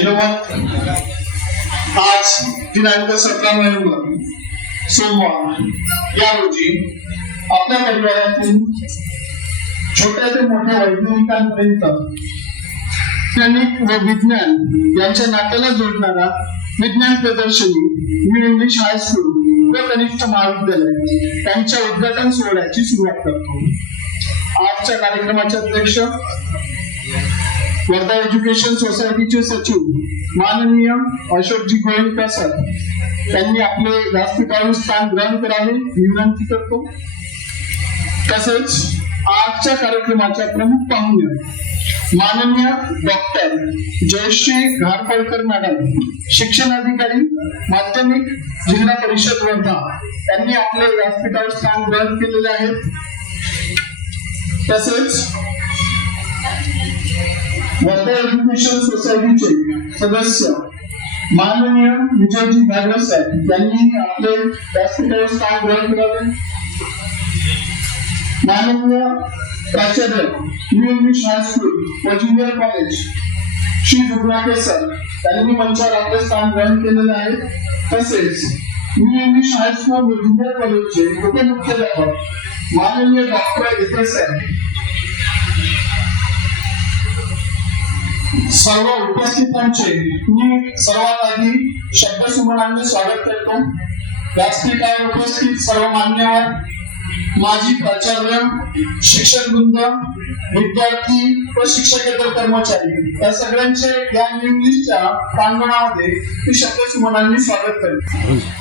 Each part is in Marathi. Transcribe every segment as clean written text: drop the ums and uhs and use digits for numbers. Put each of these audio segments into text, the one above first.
हिनोमत आज दिनांक 17 नोव्हेंबर सोमवार या रोजी आपल्या परिवारातील छोट्या ते मोठ्या वैज्ञानिकांपर्यंत वैज्ञानिक व विज्ञान यांच्या नात्याला जोडणारा विज्ञान प्रदर्शनी न्यू इंग्लिश हायस्कूल व कनिष्ठ महाविद्यालय त्यांच्या उद्घाटन सोहळ्याची सुरुवात करतो. आजच्या कार्यक्रमाचे अध्यक्ष वर्धा एज्युकेशन सोसायटीचे सचिव माननीय अशोकजी गोयंका सर त्यांनी आपले व्यासपीठावर स्थान ग्रहण करावे विनंती करतो. तसेच आजच्या कार्यक्रमाच्या प्रमुख पाहुणे माननीय डॉक्टर जयश्री घारफळकर मॅडम शिक्षणाधिकारी माध्यमिक जिल्हा परिषद वर्धा यांनी आपले व्यासपीठावर स्थान ग्रहण केलेले आहेत. तसेच वर्धा एज्युकेशन सोसायटीचे सदस्य माननीय विजयजी भागवत साहेब यांनी आपले व्यासपीठावर स्थान ग्रहण करावे. माननीय प्राचार्य न्यू इंग्लिश हायस्कूल व ज्युनियर कॉलेज श्री दुर्गाके सर यांनी मंचावर आपले स्थान ग्रहण केलेले आहे. तसेच न्यू इंग्लिश हायस्कूल व ज्युनियर कॉलेजचे उपमुख्याध्यापक माननीय डॉक्टर इथे सर सर्व उपस्थितांचे मी सर्वात आधी शब्दसुमनाने स्वागत करतो. व्यासपीठावर उपस्थित सर्व मान्यवर माजी प्राचार्य शिक्षक वृंद विद्यार्थी व शिक्षकेतर कर्मचारी या सगळ्यांचे या इंग्लिशच्या प्रांगणामध्ये मी शब्दसुमनाने स्वागत करतो.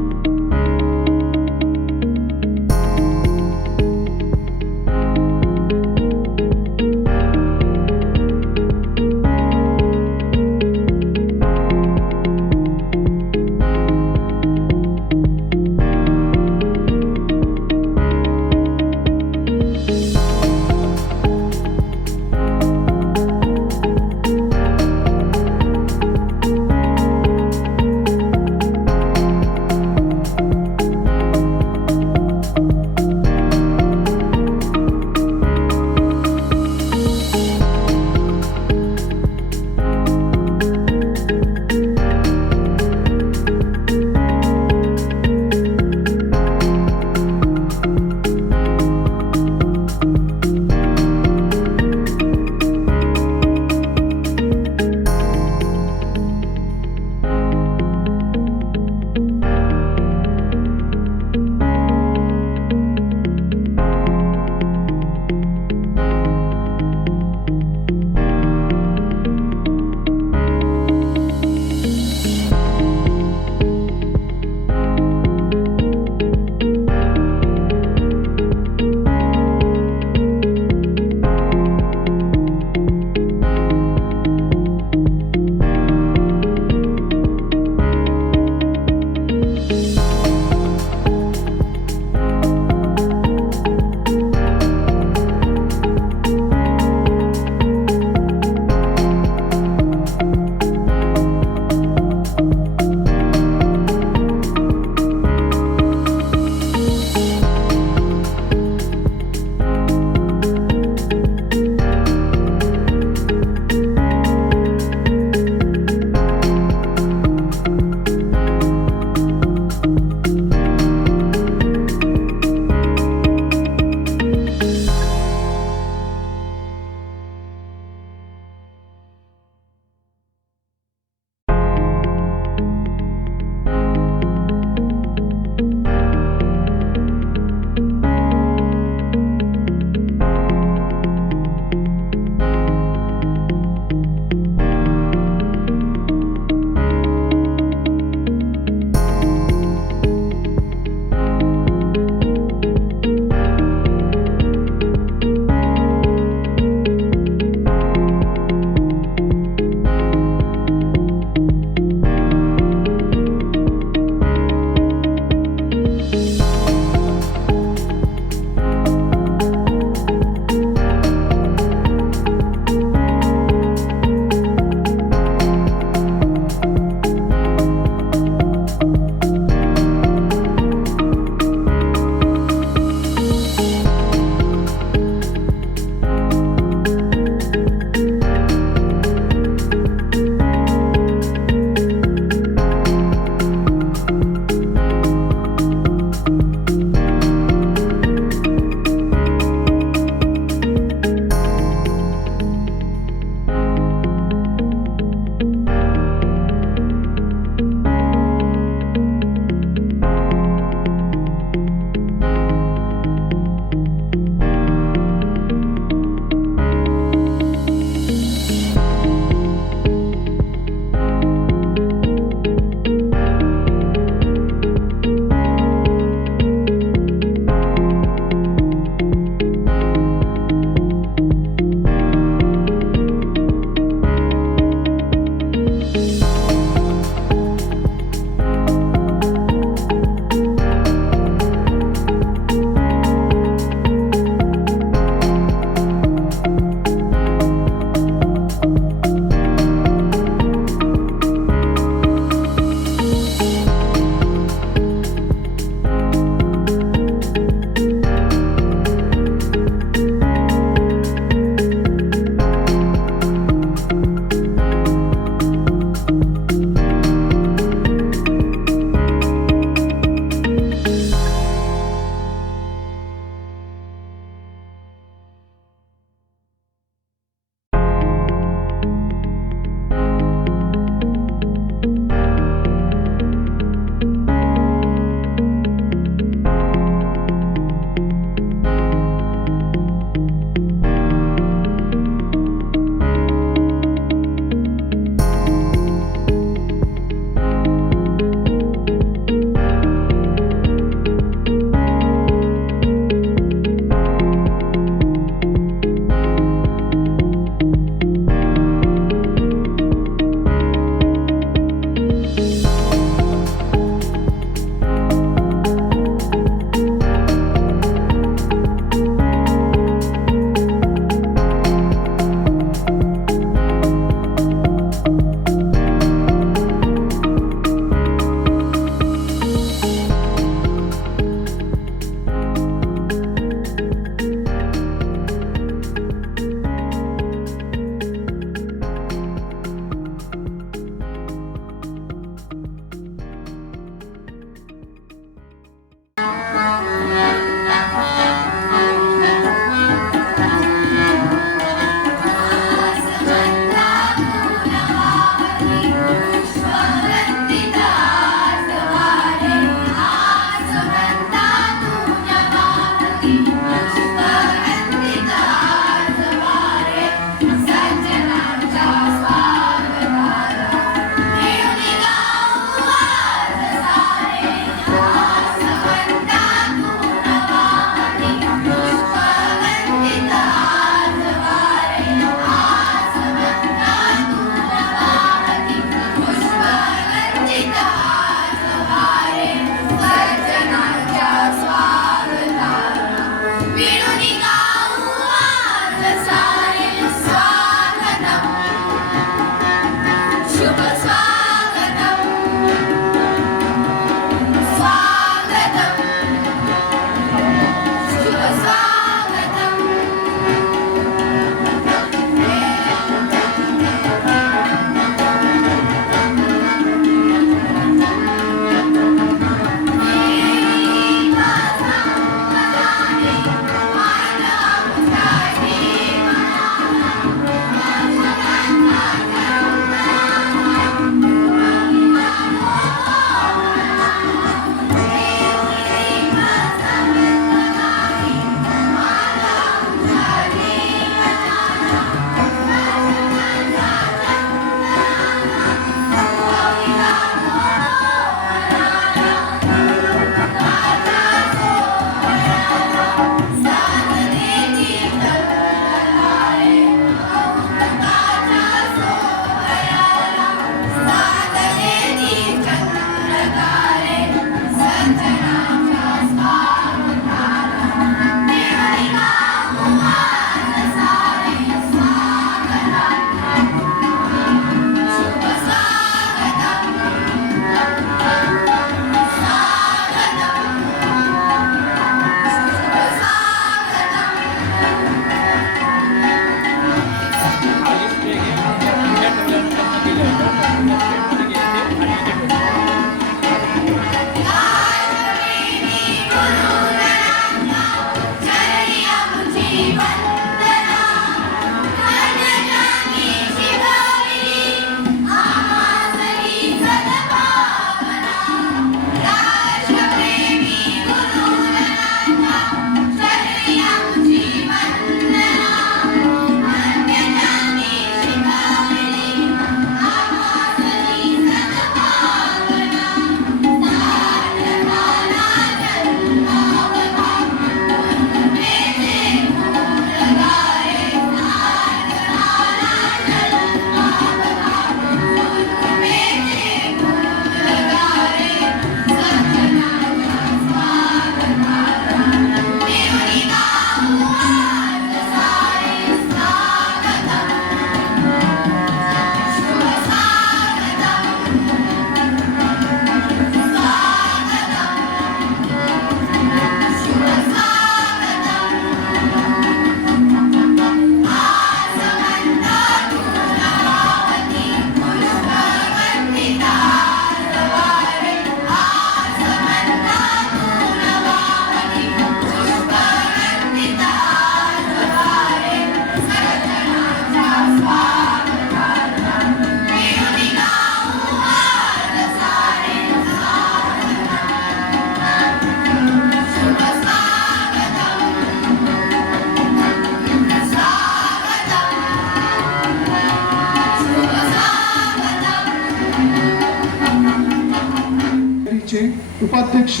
उपाध्यक्ष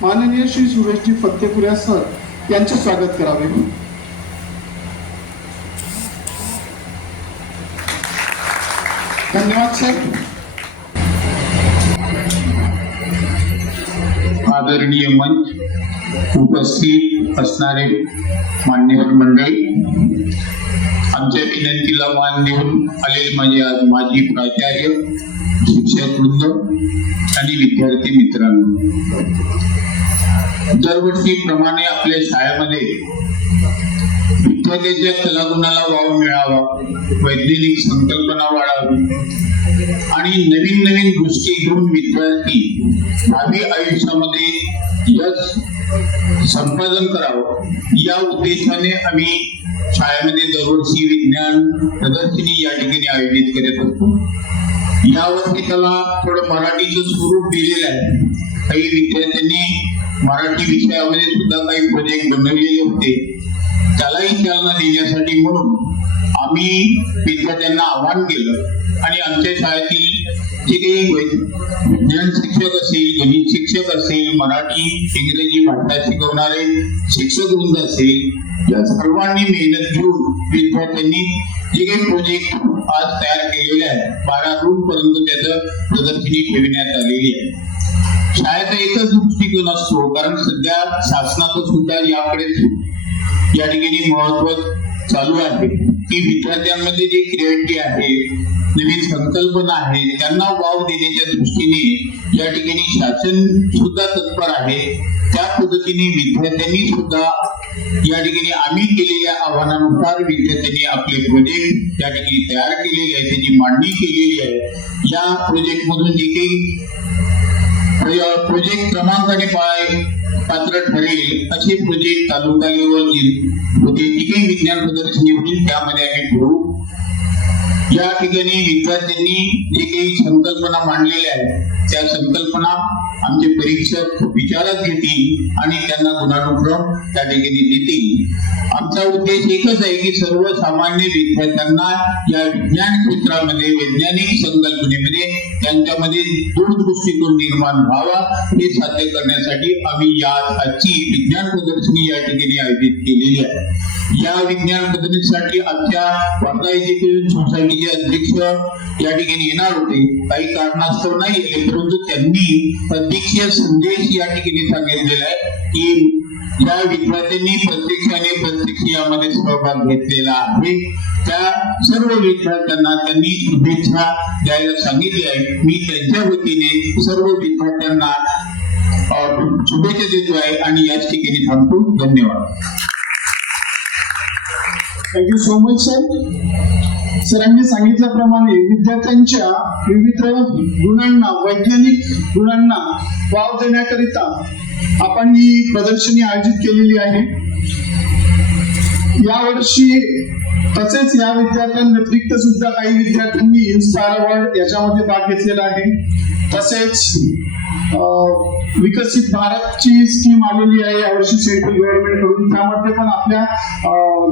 माननीय श्री सुरेशजी फत्तेपुऱ्या सर यांचे स्वागत करावे. धन्यवाद सर. आदरणीय मंच, उपस्थित असणारे मान्यवर मंडळी, आमच्या विनंतीला मान देऊन आलेले माझे आज माजी प्राचार्य, शिक्षक वृंद आणि विद्यार्थी मित्रांनो, दरवर्षीप्रमाणे आपल्या शाळेमध्ये विद्यार्थ्याच्या कलागुणाला वाव मिळावा, वैज्ञानिक संकल्पना वाढावी आणि नवीन नवीन गोष्टी घेऊन विद्यार्थी भावी आयुष्यामध्ये यश संपादन करावं, या उद्देशाने आम्ही शाळेमध्ये दरवर्षी विज्ञान प्रदर्शनी या ठिकाणी आयोजित करत असतो. यावर्षी त्याला थोडं मराठीचं स्वरूप दिलेलं आहे. काही विद्यार्थ्यांनी मराठी विषयामध्ये सुद्धा काही प्रोजेक्ट बनवलेले होते. त्यालाही चालना देण्यासाठी म्हणून आम्ही विद्यार्थ्यांना आवाहन केलं आणि आमच्या शाळेतील जे काही विज्ञान शिक्षक असेल, गणित शिक्षक असेल, मराठी इंग्रजी भाषा शिकवणारे शिक्षक वृंद असेल, या सर्वांनी मेहनत घेऊन विद्यार्थ्यांनी जे काही प्रोजेक्ट आज तयार केलेले आहे, 12 जून पर्यंत त्याचं प्रदर्शनी ठेवण्यात आलेली आहे. शाळेचा एकच दृष्टिकोन असतो, कारण सध्या शासनाचं सुद्धा याकडे या ठिकाणी महत्व चालू आहे की विद्यार्थ्यांमध्ये जे क्रिएटिव्हिटी आहे, नवीन संकल्पना आहे, त्यांना वाव देण्याच्या दृष्टीने या ठिकाणी शासन सुद्धा तत्पर आहे. त्या पद्धतीने विद्यार्थ्यांनी सुद्धा या ठिकाणी आम्ही केलेल्या आव्हानानुसार विद्यार्थ्यांनी आपले प्रोजेक्ट त्या ठिकाणी तयार केलेले आहे, त्याची मांडणी केलेली आहे. या प्रोजेक्ट मधून जे काही प्रोजेक्ट क्रमांकाने पात्र ठरेल असे प्रोजेक्ट तालुका लेवल होते, जी काही विज्ञान प्रदर्शनी होईल त्यामध्ये आम्ही ठेवू. या ठिकाणी विद्यार्थ्यांनी जे काही संकल्पना मांडलेल्या आहेत त्या संकल्पना आमचे परीक्षक विचारात घेतील आणि त्यांना गुणानुक्रम त्या ठिकाणी देतील. आमचा उद्देश एकच आहे की सर्वसामान्य विद्यार्थ्यांना या विज्ञान क्षेत्रामध्ये, वैज्ञानिक संकल्पनेमध्ये त्यांच्यामध्ये दूरदृष्टिकोन निर्माण व्हावा, हे साध्य करण्यासाठी आम्ही या आजची विज्ञान प्रदर्शनी या ठिकाणी आयोजित केलेली आहे. या विज्ञान प्रदर्शनीसाठी आमच्या वर्धा एज्युकेशन सोसायटीचे अध्यक्ष या ठिकाणी येणार होते, काही कारणास्तव नाही आले, परंतु त्यांनी अध्यक्षीय संदेश या ठिकाणी सांगितलेला आहे की ज्या विद्यार्थ्यांनी प्रत्यक्ष यामध्ये सहभाग घेतलेला आहे त्या सर्व विद्यार्थ्यांना त्यांनी शुभेच्छा द्यायला सांगितले आहे. मी त्यांच्या वतीने सर्व विद्यार्थ्यांना शुभेच्छा देतो आहे आणि याच ठिकाणी थांबतो. धन्यवाद. Thank you so much sir. सरांनी सांगितल्याप्रमाणे विद्यार्थ्यांच्या विविध गुणांना, वैज्ञानिक गुणांना वाव देण्याकरिता आपण ही प्रदर्शनी आयोजित केलेली आहे. यावर्षी तसेच या विद्यार्थ्यांव्यतिरिक्त सुद्धा काही विद्यार्थ्यांनी इन्स्पायर अवॉर्ड याच्यामध्ये भाग घेतलेला आहे. तसेच विकसित भारतची स्कीम आलेली आहे यावर्षी सेंट्रल गव्हर्नमेंट कडून, त्यामध्ये पण आपल्या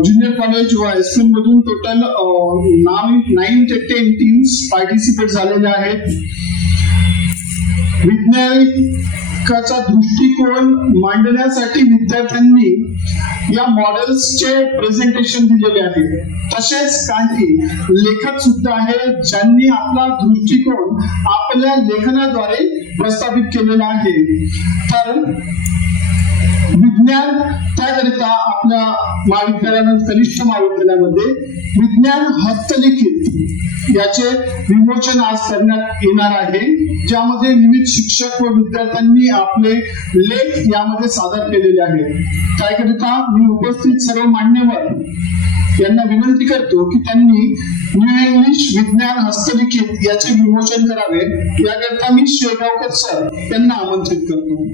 ज्युनियर कॉलेज व हायस्कूल मधून टोटल 9 ते 10 टीम्स पार्टिसिपेट झालेल्या आहेत. वैज्ञानिकाचा दृष्टिकोन मांडण्यासाठी विद्यार्थ्यांनी या मॉडेल्सचे प्रेझेंटेशन दिलेले आहे. तसेच काही लेखक सुद्धा आहेत ज्यांनी आपला दृष्टिकोन आपल्या लेखनाद्वारे प्रस्थापित केलेला आहे. तर विज्ञान त्याकरिता आपल्या कनिष्ठ महाविद्यालयामध्ये विज्ञान हस्तलिखित याचे विमोचन आज करण्यात येणार आहे, ज्यामध्ये विविध शिक्षक व विद्यार्थ्यांनी आपले लेख यामध्ये सादर केलेले आहेत. त्याकरिता मी उपस्थित सर्व मान्यवर यांना विनंती करतो की त्यांनी न्यू इंग्लिश विज्ञान हस्तलिखित याचे विमोचन करावे. याकरिता मी शेगावकर सर यांना आमंत्रित करतो.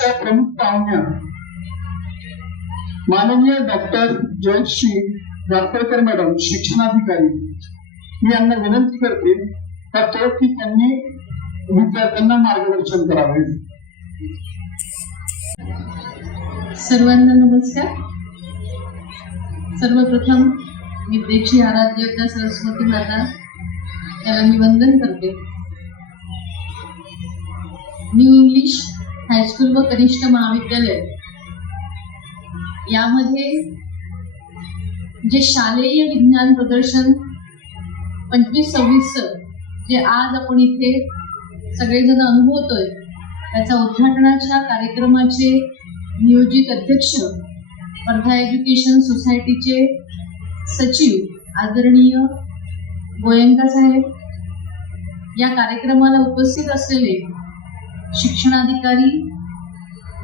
आजच्या प्रमुख पाहुण्या माननीय डॉक्टर जयश्री गारफळकर मॅडम, शिक्षणाधिकारी, मी यांना विनंती करतो की त्यांनी विद्यार्थ्यांना मार्गदर्शन करावे. सर्वांना नमस्कार. सर्वप्रथम विद्येची आराध्य त्या सरस्वती माता त्याला मी वंदन करते. न्यू इंग्लिश हायस्कूल व कनिष्ठ महाविद्यालय यामध्ये जे शालेय विज्ञान प्रदर्शन 25-26 जे आज आपण इथे सगळेजण अनुभवतोय, त्याच्या उद्घाटनाच्या कार्यक्रमाचे नियोजित अध्यक्ष, वर्धा एज्युकेशन सोसायटीचे सचिव आदरणीय गोयंका साहेब, या कार्यक्रमाला उपस्थित असलेले शिक्षणाधिकारी,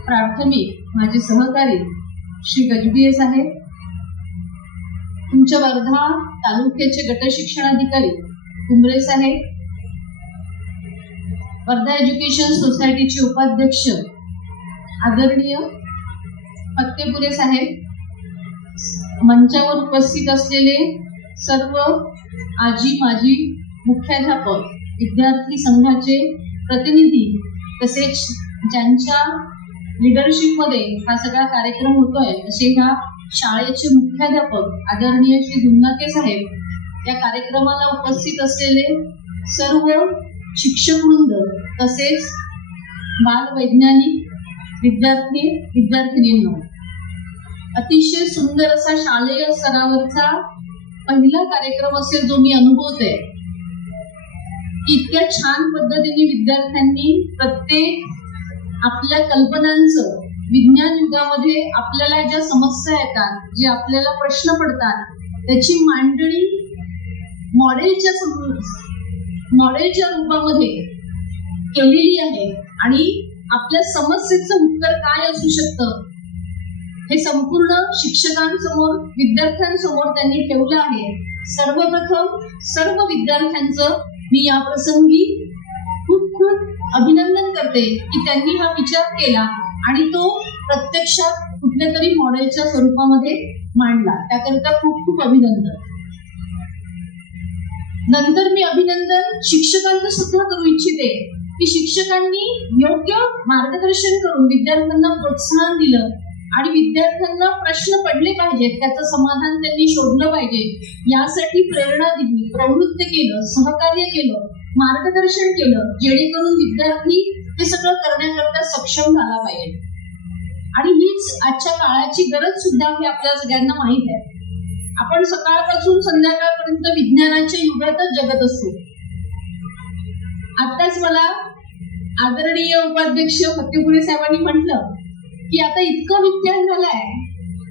प्राथमिक माझे सहकारी श्री गजबिये साहेब, तुमच्या वर्धा तालुक्याचे गट शिक्षणाधिकारी कुंबरे साहेब, वर्धा एज्युकेशन सोसायटीचे उपाध्यक्ष आदरणीय फत्तेपुरे साहेब, मंचावर उपस्थित असलेले सर्व आजी माजी मुख्याध्यापक, विद्यार्थी संघाचे प्रतिनिधी, तसेच ज्यांच्या लिडरशिपमध्ये हा सगळा कार्यक्रम होतोय असे ह्या शाळेचे मुख्याध्यापक आदरणीय श्री दुन्नाके साहेब, या कार्यक्रमाला उपस्थित असलेले सर्व शिक्षक वृंद, तसेच बालवैज्ञानिक विद्यार्थी विद्यार्थिनींनो, अतिशय सुंदर असा शालेय स्तरावरचा पहिला कार्यक्रम असेल जो मी अनुभवते. इतक्या छान पद्धतीने विद्यार्थ्यांनी प्रत्येक आपल्या कल्पनांचं, विज्ञान युगामध्ये आपल्याला ज्या समस्या येतात, जे आपल्याला प्रश्न पडतात, त्याची मांडणी मॉडेलच्या रूपामध्ये केलेली आहे आणि आपल्या समस्येचं उत्तर काय असू शकतं हे संपूर्ण शिक्षकांसमोर, विद्यार्थ्यांसमोर त्यांनी ठेवलं आहे. सर्वप्रथम सर्व विद्यार्थ्यांचं मी या प्रसंगी खूप खूप अभिनंदन करते की त्यांनी हा विचार केला आणि तो प्रत्यक्षात कुठल्या तरी मॉडेलच्या स्वरूपामध्ये मांडला. त्याकरिता खूप खूप अभिनंदन. नंतर मी अभिनंदन शिक्षकांचं सुद्धा करू इच्छिते की शिक्षकांनी योग्य मार्गदर्शन करून विद्यार्थ्यांना प्रोत्साहन दिलं आणि विद्यार्थ्यांना प्रश्न पडले पाहिजेत, त्याचं समाधान त्यांनी शोधलं पाहिजे, यासाठी प्रेरणा दिली, प्रवृत्त केलं, सहकार्य केलं, मार्गदर्शन केलं, जेणेकरून विद्यार्थी ते सगळं करण्याकरता सक्षम झाला पाहिजे. आणि हीच आजच्या काळाची गरज सुद्धा हे आपल्या सगळ्यांना माहित आहे. आपण सकाळपासून संध्याकाळपर्यंत विज्ञानाच्या युगातच जगत असतो. आताच मला आदरणीय उपाध्यक्ष फत्तेपुरे साहेबांनी म्हटलं की आता इतकं विज्ञान झालंय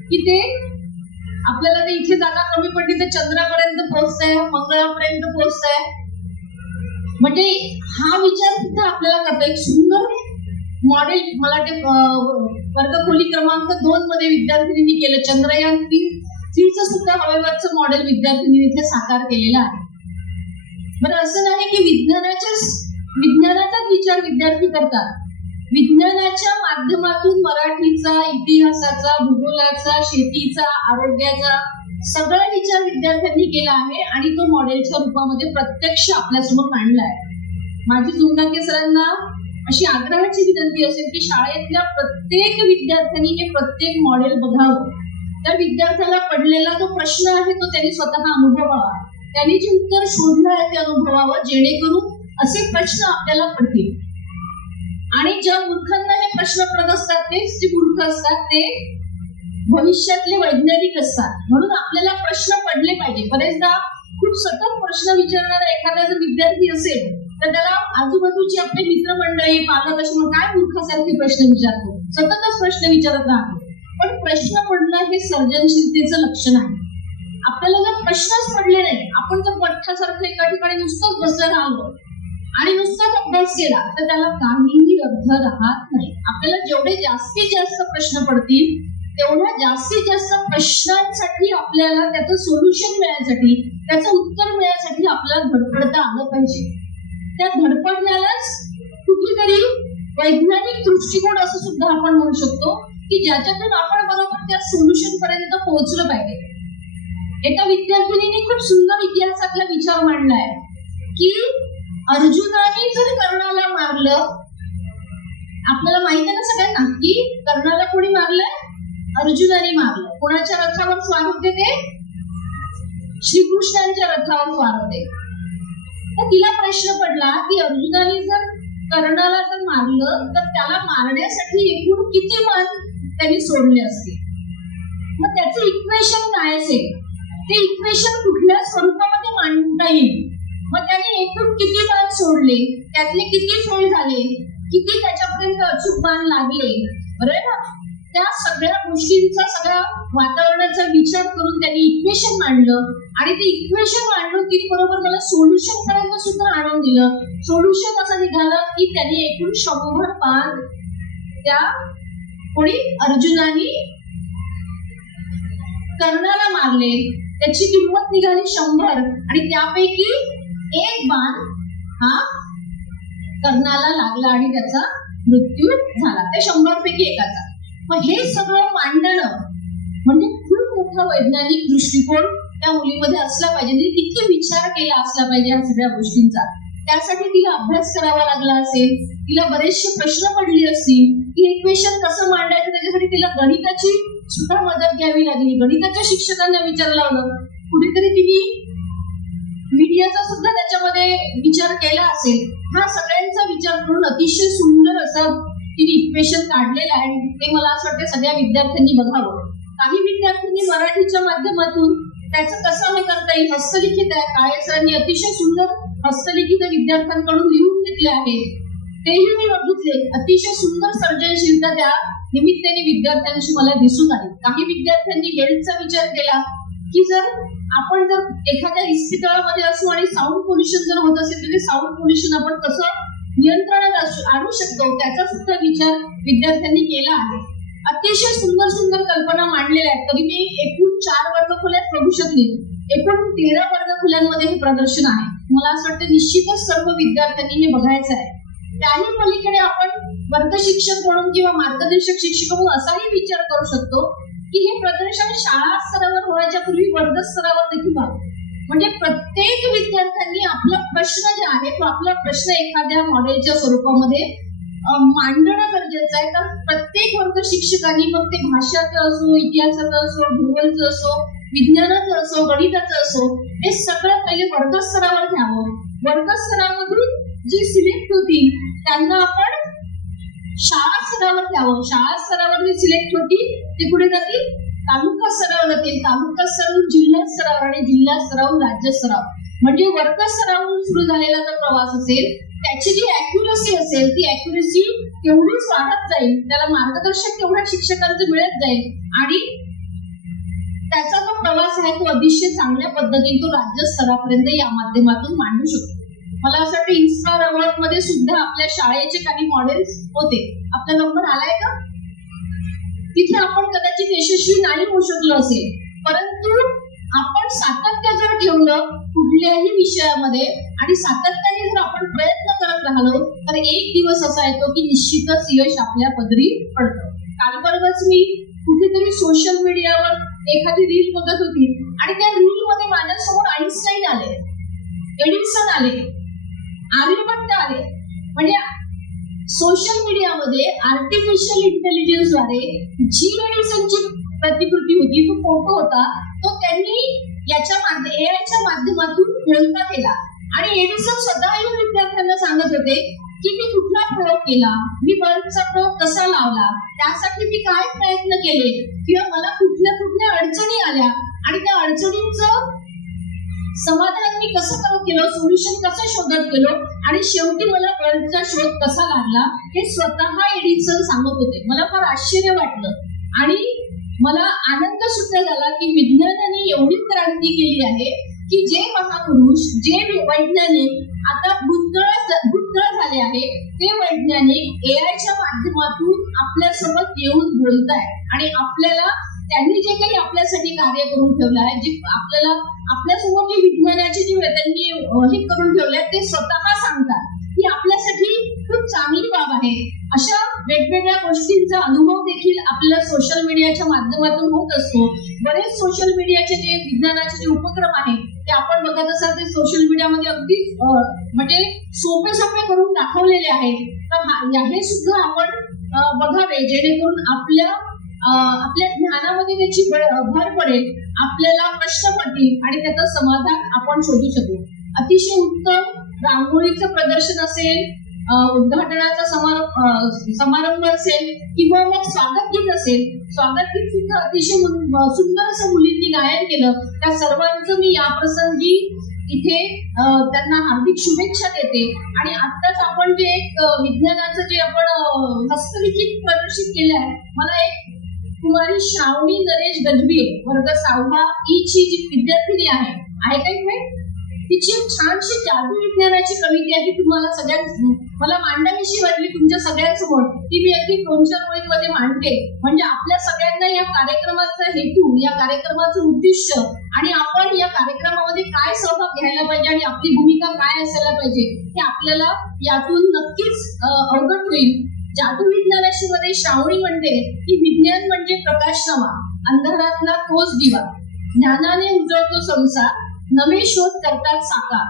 की ते आपल्याला ते इथे जागा कमी पडली तर चंद्रापर्यंत पोहोचतंय, मंगळापर्यंत पोहोचतंय. म्हणजे हा विचार सुद्धा आपल्याला करता. एक सुंदर मॉडेल मला ते वर्गखोली क्रमांक 2 मध्ये विद्यार्थिनींनी केलं. चंद्रयान 3चं सुद्धा हवेवरचं मॉडेल विद्यार्थिनींनी इथे साकार केलेलं आहे. बरं, असं नाही की विज्ञानाचाच विचार विद्यार्थी करतात. विज्ञानाच्या माध्यमातून मराठीचा, इतिहासाचा, भूगोलाचा, शेतीचा, आरोग्याचा सगळा विचार विद्यार्थ्यांनी केला आहे आणि तो मॉडेलच्या रूपामध्ये प्रत्यक्ष आपल्यासमोर मांडला आहे. माझी दुन्नाके सरांना अशी आग्रहाची विनंती असेल की शाळेतल्या प्रत्येक विद्यार्थ्यांनी हे प्रत्येक मॉडेल बघावं. त्या विद्यार्थ्याला पडलेला जो प्रश्न आहे तो त्यांनी स्वतः अनुभवावा, त्यांनी जे उत्तर शोधलं आहे ते अनुभवावं, जेणेकरून असे प्रश्न आपल्याला पडतील. आणि ज्या मूर्खांना हे प्रश्न पडत असतात तेच जे मूर्ख असतात ते भविष्यातले वैज्ञानिक असतात. म्हणून आपल्याला प्रश्न पडले पाहिजे. बरेचदा खूप सतत प्रश्न विचारणारा एखादा जर विद्यार्थी असेल तर त्याला आजूबाजूची आपले मित्रमंडळी, पालक असे काय मूर्खासारखे प्रश्न विचारतो, सततच प्रश्न विचारत राहतो. पण प्रश्न पडणं हे सर्जनशीलतेचं लक्षण आहे. आपल्याला जर प्रश्नच पडले नाही, आपण जर पठ्ठासारखं एका ठिकाणी नुसतंच बसलं राहिलो आणि नुसताच अभ्यास केला तर त्याला काहीही अर्थ राहत नाही. आपल्याला जेवढे जास्तीत जास्त प्रश्न पडतील तेवढ्या जास्तीत जास्त प्रश्नांसाठी आपल्याला त्याचं सोल्युशन मिळण्यासाठी, त्याचं उत्तर मिळण्यासाठी आपल्याला धडपडता आलं पाहिजे. त्या धडपडण्यालाच कुठली तरी वैज्ञानिक दृष्टिकोन असं सुद्धा आपण म्हणू शकतो की ज्याच्यातून आपण बरोबर त्या सोल्युशन पर्यंत पोहोचलं पाहिजे। एका विद्यार्थिनीने खूप सुंदर इतिहासातला विचार मांडलाय की अर्जुनाने जर कर्णाला मारलं, आपल्याला माहित आहे ना सगळ्यांना की कर्णाला कोणी मारलंय? अर्जुनाने मारलं। कोणाच्या रथावर स्वार होते ते? श्रीकृष्णांच्या रथावर स्वार होते। तर तिला प्रश्न पडला की अर्जुनाने जर कर्णाला जर मारलं तर त्याला मारण्यासाठी एकूण किती मान त्यांनी सोडले असते? मग त्याचं इक्वेशन काय असेल? ते इक्वेशन कुठल्या स्वरूपामध्ये मांडता येईल? मग त्याने एकूण किती मान सोडले, त्यातले किती फेल झाले, किती त्याच्यापर्यंत अचूक मान लागले, बरोबर ना? त्या सगळ्या गोष्टींचा, सगळ्या वातावरणाचा विचार करून त्यांनी इक्वेशन मांडलं आणि ते इक्वेशन मांडून तिने बरोबर मला सोल्युशन पर्यंत सुद्धा आणून दिलं। सोल्युशन असं निघालं की त्यांनी एकूण 100 बाण त्या कोणी अर्जुनाने कर्णाला मारले, त्याची किंमत निघाली 100 आणि त्यापैकी एक बाण हा कर्णाला लागला आणि त्याचा मृत्यू झाला, त्या 100 पैकी एकाचा। मग हे सगळं मांडणं म्हणजे खूप मोठा वैज्ञानिक दृष्टिकोन त्या मुलीमध्ये असला पाहिजे, तिने किती विचार केला असला पाहिजे या सगळ्या गोष्टींचा। त्यासाठी तिला अभ्यास करावा लागला असेल, तिला बरेचसे प्रश्न पडले असतील की इक्वेशन कसं मांडायचं, त्याच्यासाठी तिला गणिताची सुद्धा मदत घ्यावी लागली। गणिताच्या शिक्षकांना विचार लावलं, कुठेतरी तिने मीडियाचा सुद्धा त्याच्यामध्ये विचार केला असेल। हा सगळ्यांचा विचार करून अतिशय सुंदर असं तिने इक्वेशन काढलेलं आहे। ते मला असं वाटतं सगळ्या विद्यार्थ्यांनी बघावं। काही विद्यार्थ्यांनी मराठीच्या माध्यमातून त्याचं कसं हे करता येईल, हस्तलिखित आहे, काळे सरांनी अतिशय सुंदर हस्तलिखित विद्यार्थ्यांकडून लिहून घेतले आहे, तेही मी बघितले। अतिशय सुंदर सर्जनशीलता त्या निमित्ताने विद्यार्थ्यांशी मला दिसून आली। काही विद्यार्थ्यांनी हेल्थचा विचार केला की जर आपण जर एखाद्या इस्पितळामध्ये असू आणि साऊंड पोल्युशन जर होत असेल तर ते साऊंड पोल्युशन आपण कसं नियंत्रणात आणू शकतो, त्याचा सुद्धा विचार विद्यार्थ्यांनी केला आहे। अतिशय सुंदर सुंदर कल्पना मांडलेल्या आहेत। तरी मी एकूण 4 वर्गखोल्यात बघू शकले, एकूण 13 वर्गखोल्यांमध्ये हे प्रदर्शन आहे। मला असं वाटतं निश्चितच सर्व विद्यार्थ्यांनी हे बघायचं आहे। त्याही पलीकडे आपण वर्ग शिक्षक म्हणून किंवा मार्गदर्शक शिक्षक म्हणून असाही विचार करू शकतो की हे प्रदर्शन शाळा स्तरावर होण्याच्या पूर्वी वर्ग स्तरावर देखील व्हावं। म्हणजे प्रत्येक विद्यार्थ्यांनी आपला प्रश्न जे आहे तो आपला प्रश्न एखाद्या मॉडेलच्या स्वरूपामध्ये मांडणं गरजेचं आहे। तर प्रत्येक वर्ग शिक्षकांनी मग ते भाषाचं असो, इतिहासाचं असो, भूगोलचं असो, विज्ञानाचं असो, गणिताचं असो, हे सगळं पहिले वर्ग स्तरावर घ्यावं। वर्ग स्तरामधून जी सिलेक्ट होतील त्यांना आपण शाळा स्तरावर घ्यावं। शाळा स्तरावर जे सिलेक्ट होतील ते पुढे जातील तालुका स्तरावर जातील, तालुका स्तरावरून जिल्हा स्तरावर आणि जिल्हा स्तरावरून राज्य स्तरावर। म्हणजे वर्ग स्तरावरून सुरू झालेला जो प्रवास असेल त्याची जी अॅक्युरसी असेल ती अॅक्युरसी तेवढीच वाढत जाईल, त्याला मार्गदर्शक तेवढ्या शिक्षकांचं मिळत जाईल आणि त्याचा जो प्रवास आहे तो अतिशय चांगल्या पद्धतीने तो राज्य स्तरापर्यंत या माध्यमातून मांडू शकतो। मला असं वाटतं इन्स्पायर अवॉर्ड मध्ये सुद्धा आपल्या शाळेचे काही मॉडेल्स होते। आपला नंबर आलाय का? तिथे आपण कदाचित यशस्वी नाही होऊ शकलो असेल, परंतु आपण सातत्य जर ठेवलं कुठल्याही विषयामध्ये आणि सातत्याने जर आपण प्रयत्न करत राहिलो तर एक दिवस असा येतो की निश्चितच यश आपल्या पदरी पडतं। काल परवाच मी कुठेतरी सोशल मीडियावर एखादी रील बघत होती आणि त्या रील मध्ये माझ्यासमोर आईन्स्टाईन आले, एडिसन आले, आर्यभट्ट आले। म्हणजे सोशल मीडियामध्ये आर्टिफिशियल इंटेलिजन्स द्वारे जी एडिसनची प्रतिकृती होती, तो फोटो होता, तो त्यांनी याच्या एआयच्या माध्यमातून बोलता केला आणि एडिसन स्वतः येऊन विद्यार्थ्यांना सांगत होते की मी कुठला प्रयोग केला, मी बल्बचा प्रयोग कसा लावला, त्यासाठी मी काय प्रयत्न केले किंवा मला कुठल्या कुठल्या अडचणी आल्या आणि त्या अडचणींचं समाधान मी कसं केलं, सोल्युशन कसं शोधत गेलो आणि शेवटी मला बल्बचा शोध कसा लागला हे स्वतः एडिसन सांगत होते। मला फार आश्चर्य वाटलं आणि मला आनंद सुद्धा झाला की विज्ञानाने एवढी क्रांती केली आहे की जे महापुरुष, जे वैज्ञानिक आता भूतकाळ झाले आहे ते वैज्ञानिक एआयच्या माध्यमातून आपल्यासोबत येऊन बोलत आहेत आणि आपल्याला त्यांनी जे काही आपल्यासाठी कार्य करून ठेवलं आहे, जे आपल्याला आपल्यासमोर जे विज्ञानाची जी त्यांनी हे करून ठेवले ते स्वतः सांगतात की ही आपल्यासाठी खूप चांगली बाब आहे. अशा वेगवेगळ्या गोष्टींचा अनुभव देखील आपल्याला सोशल मीडियाच्या माध्यमातून होत असतो. बरेच सोशल मीडियाचे जे विज्ञानाचे जे उपक्रम आहेत ते आपण बघत असाल ते सोशल मीडियामध्ये अगदी म्हणजे सोपे सोपे करून दाखवलेले आहेत. तर हे सुद्धा आपण बघावे जेणेकरून आपल्या ज्ञानामध्ये त्याची भर पडेल, आपल्याला प्रश्न पडतील आणि त्याचं समाधान आपण शोधू शकू. अतिशय उत्तम रांगोळीचं प्रदर्शन असेल, उद्घाटनाचा समारंभ असेल किंवा मग स्वागत गीत असेल. स्वागत गीत सुद्धा अतिशय सुंदर असं मुलींनी गायन केलं. त्या सर्वांचं मी या प्रसंगी इथे त्यांना हार्दिक शुभेच्छा देते. आणि आत्ताच आपण जे एक विज्ञानाचं जे आपण हस्तलिखित प्रदर्शित केलं आहे, मला एक कुमारी श्रावणी नरेश गजबी वर्ग 6 ई ची जी विद्यार्थिनी आहे का इथे, तिची एक छानशी जादू विज्ञानाची कविता आहे. ती तुम्हाला मला मांडण्याविषयी वाटली तुमच्या सगळ्यांसमोर. ती मी अगदी 2-4 ओळींमध्ये मांडते, म्हणजे आपल्या सगळ्यांना या कार्यक्रमाचा हेतू, या कार्यक्रमाचं उद्दिष्ट आणि आपण या कार्यक्रमामध्ये काय सहभाग घ्यायला पाहिजे आणि आपली भूमिका काय असायला पाहिजे हे आपल्याला यातून नक्कीच अवगत होईल. जादू विज्ञानाशी मध्ये श्रावणी म्हणते की विज्ञान म्हणजे प्रकाशनामा, अंधारातला तोच दिवा, ज्ञानाने उजळतो संसार, नवे शोध करतात साकार,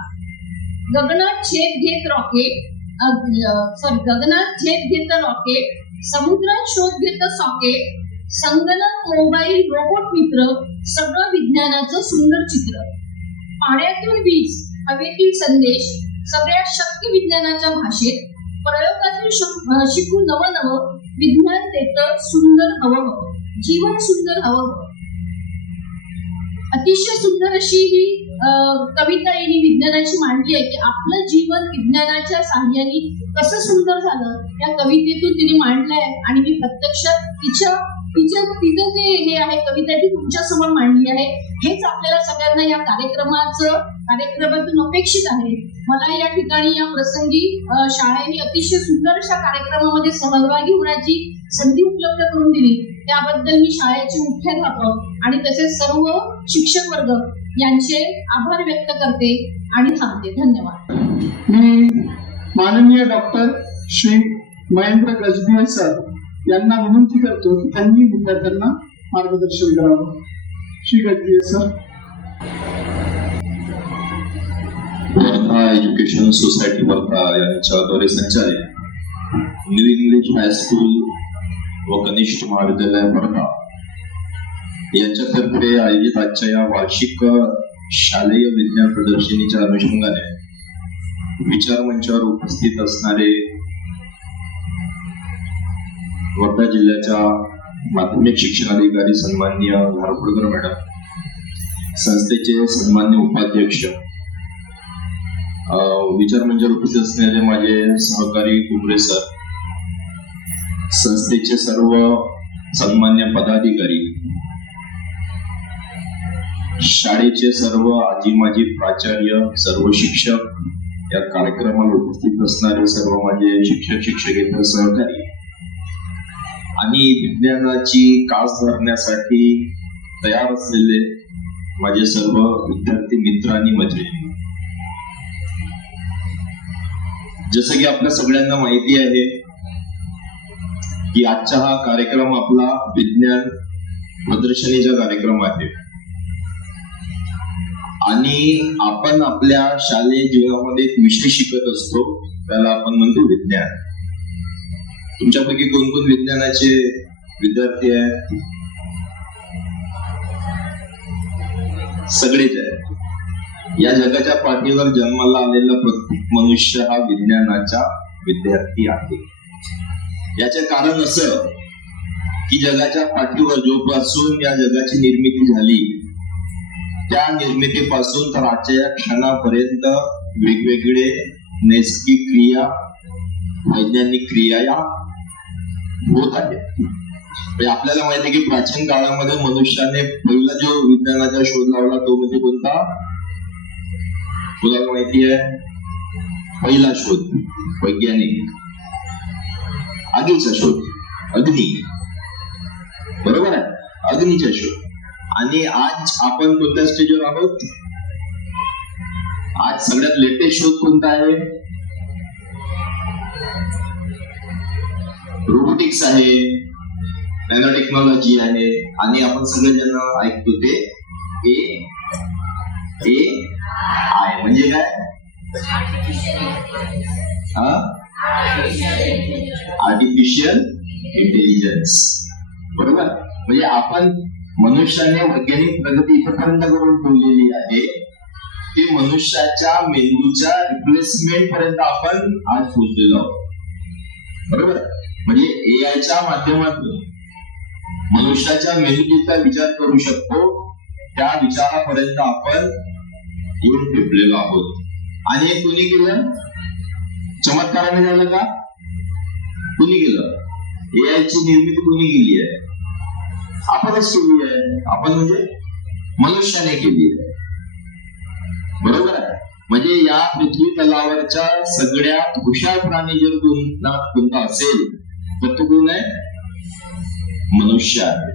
गगनात छेद घेत रॉकेट, समुद्रात शोध घेत सॉकेट, संगणक, मोबाईल, रोबोट मित्र, सगळं विज्ञानाचं सुंदर चित्र, पाण्यातून वीज, हवेतील संदेश, सगळ्या शक्य विज्ञानाच्या भाषेत, प्रयोगातून शिकू नवं, विज्ञान देतं सुंदर हवं, जीवन सुंदर हवं. अतिशय सुंदर अशी ही कविता यांनी विज्ञानाची मांडली आहे की आपलं जीवन विज्ञानाच्या साहाय्याने कसं सुंदर झालं या कवितेतून तिने मांडलंय. आणि मी प्रत्यक्षात तिचं जे हे आहे कविता ती तुमच्या समोर मांडली आहे. हेच आपल्याला सगळ्यांना या कार्यक्रमातून अपेक्षित आहे. मला या ठिकाणी या प्रसंगी शाळेने अतिशय सुंदर अशा कार्यक्रमामध्ये सहभागी होण्याची संधी उपलब्ध करून दिली त्याबद्दल मी शाळेचे मुख्याध्यापक आणि तसेच सर्व शिक्षक वर्ग यांचे आभार व्यक्त करते आणि थांबते. धन्यवाद. मी माननीय डॉक्टर श्री महेंद्र गजबी सर यांना विनंती करतो की त्यांनी विद्यार्थ्यांना मार्गदर्शन करावं. Shri Gajbi sir. Wardha education society Wardha यांच्याद्वारे संचालित न्यू इंग्लिश हायस्कूल व कनिष्ठ महाविद्यालय वर्धा यांच्यातर्फे आयोजित आजच्या या वार्षिक शालेय विज्ञान प्रदर्शनीच्या अनुषंगाने विचार मंचावर उपस्थित असणारे वर्धा जिल्ह्याच्या माध्यमिक शिक्षणाधिकारी सन्माननीय घारपुडकर मॅडम, संस्थेचे सन्मान्य उपाध्यक्ष, विचार मंचावर उपस्थित असणारे माझे सहकारी कुमरे सर, संस्थेचे सर्व सन्मान्य पदाधिकारी, शाळेचे सर्व आजी माजी प्राचार्य, सर्व शिक्षक, या कार्यक्रमाला उपस्थित असणारे सर्व माझे शिक्षक शिक्षकेतर सहकारी आणि विज्ञानाची कास धरण्यासाठी तयार असलेले माझे सर्व विद्यार्थी मित्र आणि मैत्रिणी. जसं की आपल्या सगळ्यांना माहिती आहे की आजचा हा कार्यक्रम आपला विज्ञान प्रदर्शनीचा कार्यक्रम आहे आणि आपण आपल्या शालेय जीवनामध्ये एक विषय शिकत असतो त्याला आपण म्हणतो विज्ञान. तुमच्यापैकी कोण कोण विज्ञानाचे विद्यार्थी आहेत? सगळेच आहेत. या जगाच्या पाठीवर जन्माला आलेला प्रत्येक मनुष्य हा विज्ञानाचा विद्यार्थी आहे. याचे कारण असं की जगाच्या पाठीवर जोपासून या जगाची निर्मिती झाली त्या निर्मितीपासून तर आजच्या या क्षणापर्यंत वेगवेगळे नैसर्गिक क्रिया, वैज्ञानिक क्रिया या होत आहेत. आपल्याला माहिती आहे की प्राचीन काळामध्ये मनुष्याने पहिला जो विज्ञानाचा शोध लावला तो म्हणजे कोणता? तुला माहिती आहे? पहिला शोध वैज्ञानिक आगीचा शोध, अग्नी. बरोबर आहे, अग्नीचा शोध. आणि आज आपण कोणत्या स्टेजवर आहोत? आज सगळ्यात लेटेस्ट शोध कोणता आहे? रोबोटिक्स आहे, नॅनो टेक्नॉलॉजी आहे, आणि आपण सगळेजण ऐकतो ते AI म्हणजे काय? Artificial intelligence. बरोबर. म्हणजे आपण मनुष्याने वैज्ञानिक प्रगती इथपर्यंत करून ठेवलेली आहे, ते मनुष्याच्या मेंदूच्या रिप्लेसमेंट पर्यंत आपण आज पोहोचलेलो आहोत. बरोबर. म्हणजे एआयच्या माध्यमातून मनुष्याच्या मेंदूचा विचार करू शकतो, त्या विचारापर्यंत आपण येऊन ठेपलेलो आहोत. आणि हे कुणी केलं? चमत्काराने झालं का? कुणी केलं? एआयची निर्मिती कुणी केली आहे? आपणच केली आहे. आपण म्हणजे मनुष्याने केली आहे. बरोबर आहे. म्हणजे या पृथ्वी तलावरच्या सगळ्यात हुशार प्राणी जर कोणता असेल तर तो कोण आहे? मनुष्य आहे.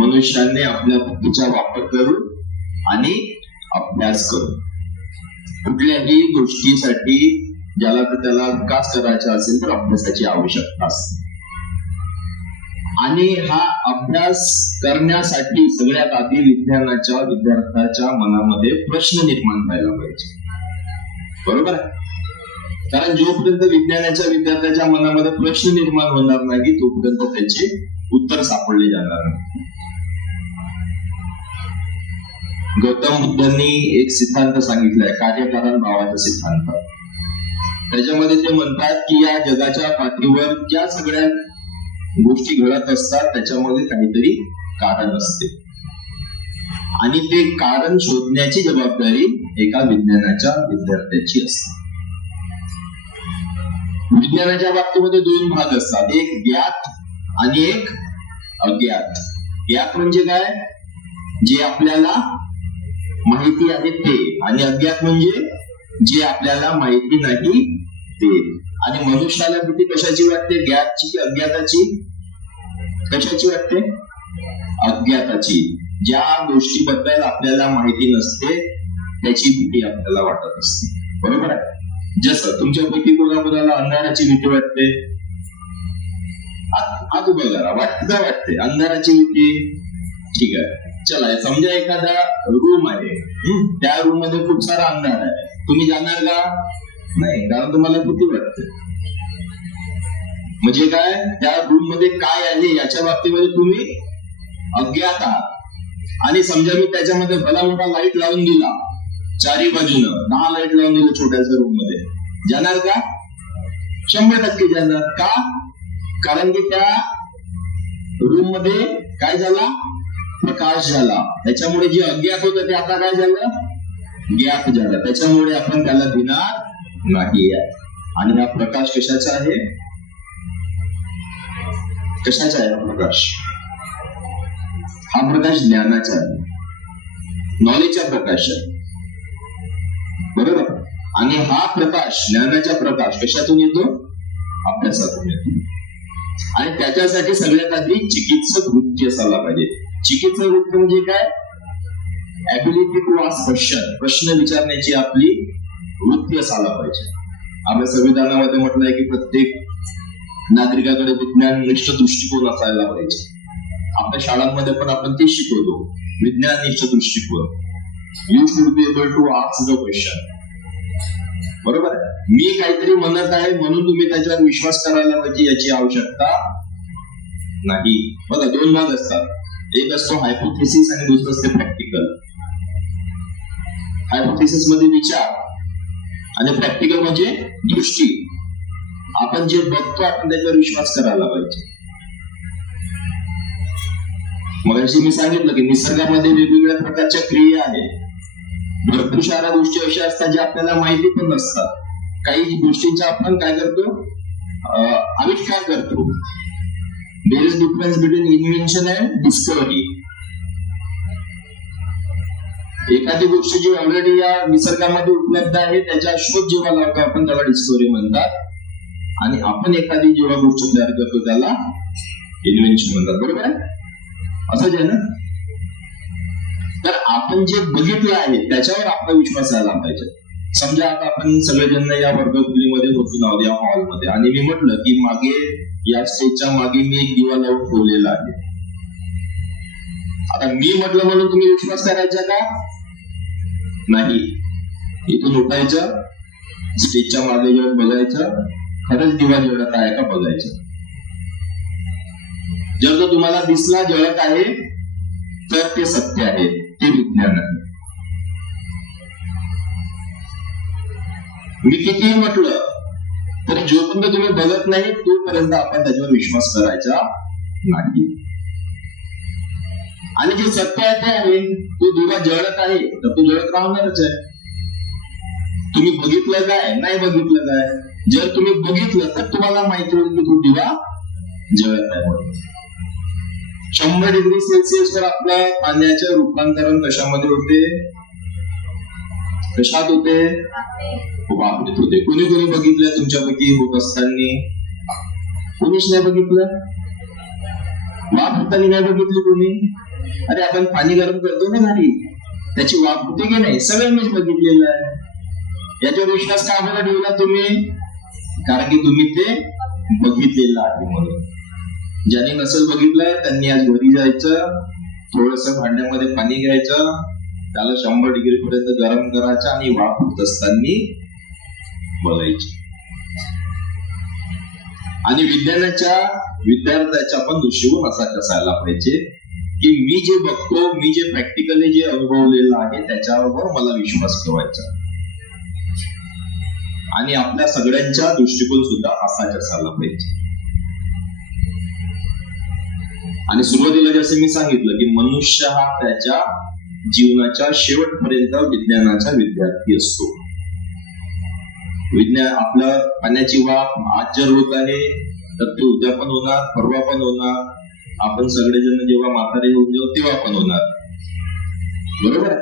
मनुष्याने आपल्या बुद्धीचा वापर करून आणि अभ्यास करून कुठल्याही गोष्टीसाठी ज्याला तर त्याला विकास करायचा असेल तर अभ्यासाची आवश्यकता असते. आणि हा अभ्यास करण्यासाठी सगळ्यात आधी विज्ञानाच्या विद्यार्थ्याच्या मनामध्ये प्रश्न निर्माण व्हायला पाहिजे. बरोबर आहे. कारण जोपर्यंत विज्ञानाच्या विद्यार्थ्याच्या मनामध्ये प्रश्न निर्माण होणार नाही तोपर्यंत त्याचे उत्तर सापडले जाणार नाही. गौतम बुद्धांनी एक सिद्धांत सांगितलाय, कार्यकारण भावाचा सिद्धांत. त्याच्यामध्ये ते म्हणतात की या जगाच्या पाठीवर ज्या सगळ्या गोष्टी घडत असतात त्याच्यामध्ये काहीतरी कारण असते, आणि ते कारण शोधण्याची जबाबदारी एका विज्ञानाच्या विद्यार्थ्याची असते. विज्ञानाच्या बाबतीमध्ये दोन भाग असतात, एक ज्ञात आणि एक अज्ञात. ज्ञात म्हणजे काय? जे आपल्याला माहिती आहे ते, आणि अज्ञात म्हणजे जे आपल्याला माहिती नाही ते. आणि मनुष्याला भीती कशाची वाटते? ज्ञातची की अज्ञाताची? कशाची वाटते? अज्ञाताची. ज्या गोष्टीबद्दल आपल्याला माहिती नसते त्याची भीती आपल्याला वाटत असते. बरोबर आहे. जसं तुमच्यापैकी कोणाकोणाला अंधाराची भीती वाटते? हात उभा करा. वाटते अंधाराची भीती? ठीक आहे. चला, समजा एखादा रूम आहे, त्या रूम मध्ये खूप सारा अंधार आहे, तुम्ही जाणार का? नाही, कारण तुम्हाला भीती वाटते. म्हणजे काय? त्या रूम मध्ये काय आहे याच्या बाबतीमध्ये तुम्ही अज्ञात आहात. आणि समजा मी त्याच्यामध्ये भला मोठा लाईट लावून दिला, चारी बाजूनं 10 लाईट लावून दिलं छोट्याशा रूम मध्ये, जाणार का? 100% जाणार. का? कारण की त्या रूम मध्ये काय झाला? प्रकाश झाला. त्याच्यामुळे जे अज्ञात होतं ते आता काय झालं? ज्ञात झालं. त्याच्यामुळे आपण त्याला भिणार नाही आहे. आणि हा प्रकाश कशाचा आहे? कशाचा आहे हा प्रकाश? हा प्रकाश ज्ञानाचा आहे, नॉलेजचा प्रकाश आहे. बरोबर. आणि हा प्रकाश, ज्ञानाचा प्रकाश कशातून येतो? अभ्यासातून येतो. आणि त्याच्यासाठी सगळ्यात आधी चिकित्सक वृत्ती असायला पाहिजे. चिकित्सक वृत्ती म्हणजे काय? ऍबिलिटी टू आस्क क्वेश्चन, प्रश्न विचारण्याची आपली वृत्ती असायला पाहिजे. आपल्या संविधानामध्ये म्हटलंय की प्रत्येक नागरिकाकडे विज्ञाननिष्ठ दृष्टिकोन असायला पाहिजे. आपल्या शाळांमध्ये पण आपण ते शिकवतो, विज्ञाननिष्ठ दृष्टिकोन. You should be able to ask the question. बरोबर आहे. मी काहीतरी म्हणत आहे म्हणून तुम्ही त्याच्यावर विश्वास करायला पाहिजे याची आवश्यकता नाही. बघा, दोन भाग असतात. एक असतो हायपोथेसिस आणि दुसरं असते प्रॅक्टिकल. हायपोथेसिस मध्ये विचार आणि प्रॅक्टिकल म्हणजे दृष्टी. आपण जे बघतो आपण त्याच्यावर विश्वास करायला पाहिजे. मगाशी मी सांगितलं की निसर्गामध्ये वेगवेगळ्या प्रकारच्या क्रिया आहेत. भरपूर साऱ्या गोष्टी अशा असतात ज्या आपल्याला माहिती पण नसतात. काही गोष्टींचा आपण काय करतो? आविष्कार करतो. There is difference between invention and discovery. एखादी गोष्ट जी ऑलरेडी या निसर्गामध्ये उपलब्ध आहे त्याचा शोध जेव्हा लावतो आपण त्याला डिस्कव्हरी म्हणतात. आणि आपण एखादी जेव्हा गोष्ट तयार करतो त्याला इन्व्हेन्शन म्हणतात. बरोबर आहे. असंच आहे ना. तर आपण जे बघितलं आहे त्याच्यावर आपला विश्वास यायला पाहिजे. समजा आता आपण सगळेजण या वर्गखोलीमध्ये बसून आहोत या हॉलमध्ये, आणि मी म्हटलं की मागे या स्टेजच्या मागे मी एक दिवा लावून ठेवलेला आहे. आता मी म्हटलं म्हणून तुम्ही विश्वास करायचा का? नाही. इथून उठायचं, स्टेजच्या मागे जाऊन बघायचं, खरंच दिवा जळत आहे का बघायचं. जर तो तुम्हाला दिसला जळत आहे तर ते सत्य आहे, ते विज्ञान आहे. मी कितीही म्हटलं तरी जोपर्यंत तुम्ही बघत नाही तोपर्यंत आपण त्याच्यावर विश्वास करायचा नाही. आणि जे सत्य आहे ते आहे, तो दिवा जळत आहे तर तो जळत राहणारच आहे. तुम्ही बघितलं काय, नाही बघितलं काय? जर तुम्ही बघितलं तर तुम्हाला माहिती होईल की तो दिवा जळत आहे म्हणून. 100 डिग्री सेल्सिअस वर आपल्या पाण्याचं रूपांतरण कशामध्ये होते? कशात होते? वाफेत होते. कोणी कोणी बघितलं तुमच्यापैकी होत असताना? कोणीच नाही बघितलं. वाफ होताना नाही बघितली कोणी? अरे आपण पाणी गरम करतो ना घरी, त्याची वाफ होते की नाही? सगळ्यांनीच बघितलेलं आहे. याच्यावर विश्वास का बरं ठेवला तुम्ही? कारण की तुम्ही ते बघितलेलं आहे म्हणून. ज्यांनी नसेल बघितलंय त्यांनी आज घरी जायचं, थोडस भांड्यामध्ये पाणी घ्यायचं, त्याला 100 डिग्री पर्यंत गरम करायचं आणि वाफ होत असताना बघायची. आणि विज्ञानाच्या विद्यार्थ्याच्या पण दृष्टीकोन असा असायला पाहिजे की मी जे बघतो, मी जे प्रॅक्टिकली जे अनुभवलेलं आहे त्याच्यावर मला विश्वास ठेवायचा. आणि आपल्या सगळ्यांचा दृष्टिकोन सुद्धा असाच असायला पाहिजे. आणि सुरुवातीला जसे मी सांगितलं की मनुष्य हा त्याच्या जीवनाच्या शेवटपर्यंत विज्ञानाचा विद्यार्थी असतो. विज्ञान आपलं पाण्याची वाफ आज जर होत आहे तर ते उद्या पण होणार, परवा पण होणार, आपण सगळेजण जेव्हा म्हातारे होऊन जाऊ तेव्हा पण होणार. बरोबर आहे.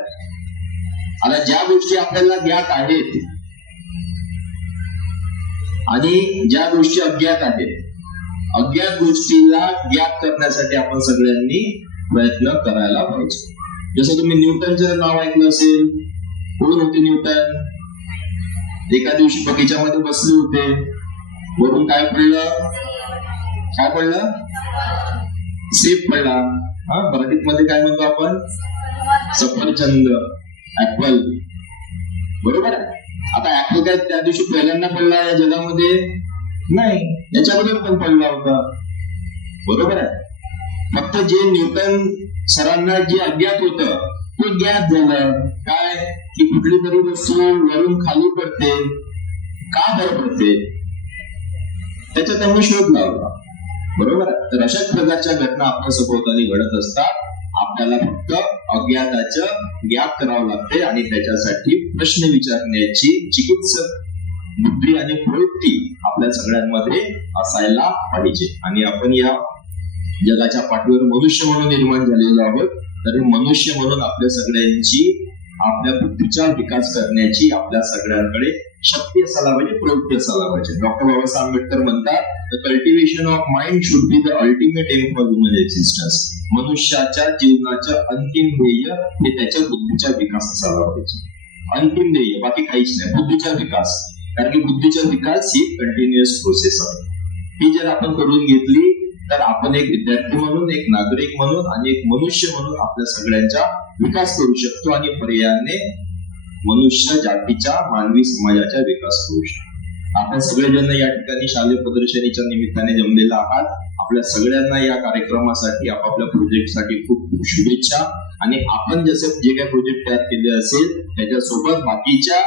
आता ज्या गोष्टी आपल्याला ज्ञात आहेत आणि ज्या गोष्टी अज्ञात आहेत, अज्ञात गोष्टीला ज्ञात करण्यासाठी आपण सगळ्यांनी प्रयत्न करायला पाहिजे. जसं तुम्ही न्यूटनचं नाव ऐकलं असेल. कोण होते न्यूटन? एका दिवशी बगीच्यामध्ये बसले होते, वरून काय पडलं? काय पडलं? सेब पडला. मराठीत मध्ये काय म्हणतो आपण? सफरचंद, ऍपल. बरोबर आहे. आता ऍपल काय त्या दिवशी पहिल्यांदा पडला या जगामध्ये? नाही, याच्याबद्दल पण पडला होता. बरोबर आहे. फक्त जे न्यूटन सरांना जे अज्ञात होतं ते ज्ञात झालं. काय? की कुठली तरी वस्तू वरून खाली पडते, का बरं पडते, त्याचा त्यांनी शोध लावला. बरोबर आहे. तर अशाच प्रकारच्या घटना आपल्या सभोवताली घडत असतात. आपल्याला फक्त अज्ञाताचं ज्ञात करावं लागते आणि त्याच्यासाठी प्रश्न विचारण्याची चिकित्सक बुद्धी आणि प्रवृत्ती आपल्या सगळ्यांमध्ये असायला पाहिजे. आणि आपण या जगाच्या पाठीवर मनुष्य म्हणून निर्माण झालेलो आहोत. तर मनुष्य म्हणून आपल्या सगळ्यांची, आपल्या बुद्धीचा विकास करण्याची आपल्या सगळ्यांकडे शक्ती असायला पाहिजे, प्रवृत्ती असायला पाहिजे. डॉक्टर बाबासाहेब आंबेडकर म्हणतात, the cultivation of mind should be the ultimate aim for human existence. मनुष्याच्या जीवनाचं अंतिम ध्येय हे त्याच्या बुद्धीचा विकास असायला पाहिजे. अंतिम ध्येय, बाकी काहीच नाही, बुद्धीचा विकास. कारण की बुद्धीचा विकास ही कंटिन्युअस प्रोसेस आहे. ही जर आपण करून घेतली तर आपण एक विद्यार्थी म्हणून, एक नागरिक म्हणून आणि एक मनुष्य म्हणून आपल्या सगळ्यांचा विकास करू शकतो आणि पर्यायाने मनुष्य जातीच्या, मानवी समाजाचा विकास करू शकतो. आपण सगळेजण या ठिकाणी शालेय प्रदर्शनीच्या निमित्ताने जमलेला आहात. आपल्या सगळ्यांना या कार्यक्रमासाठी, आपापल्या प्रोजेक्टसाठी खूप खूप शुभेच्छा. आणि आपण जसे जे काही प्रोजेक्ट तयार केले असेल त्याच्यासोबत बाकीच्या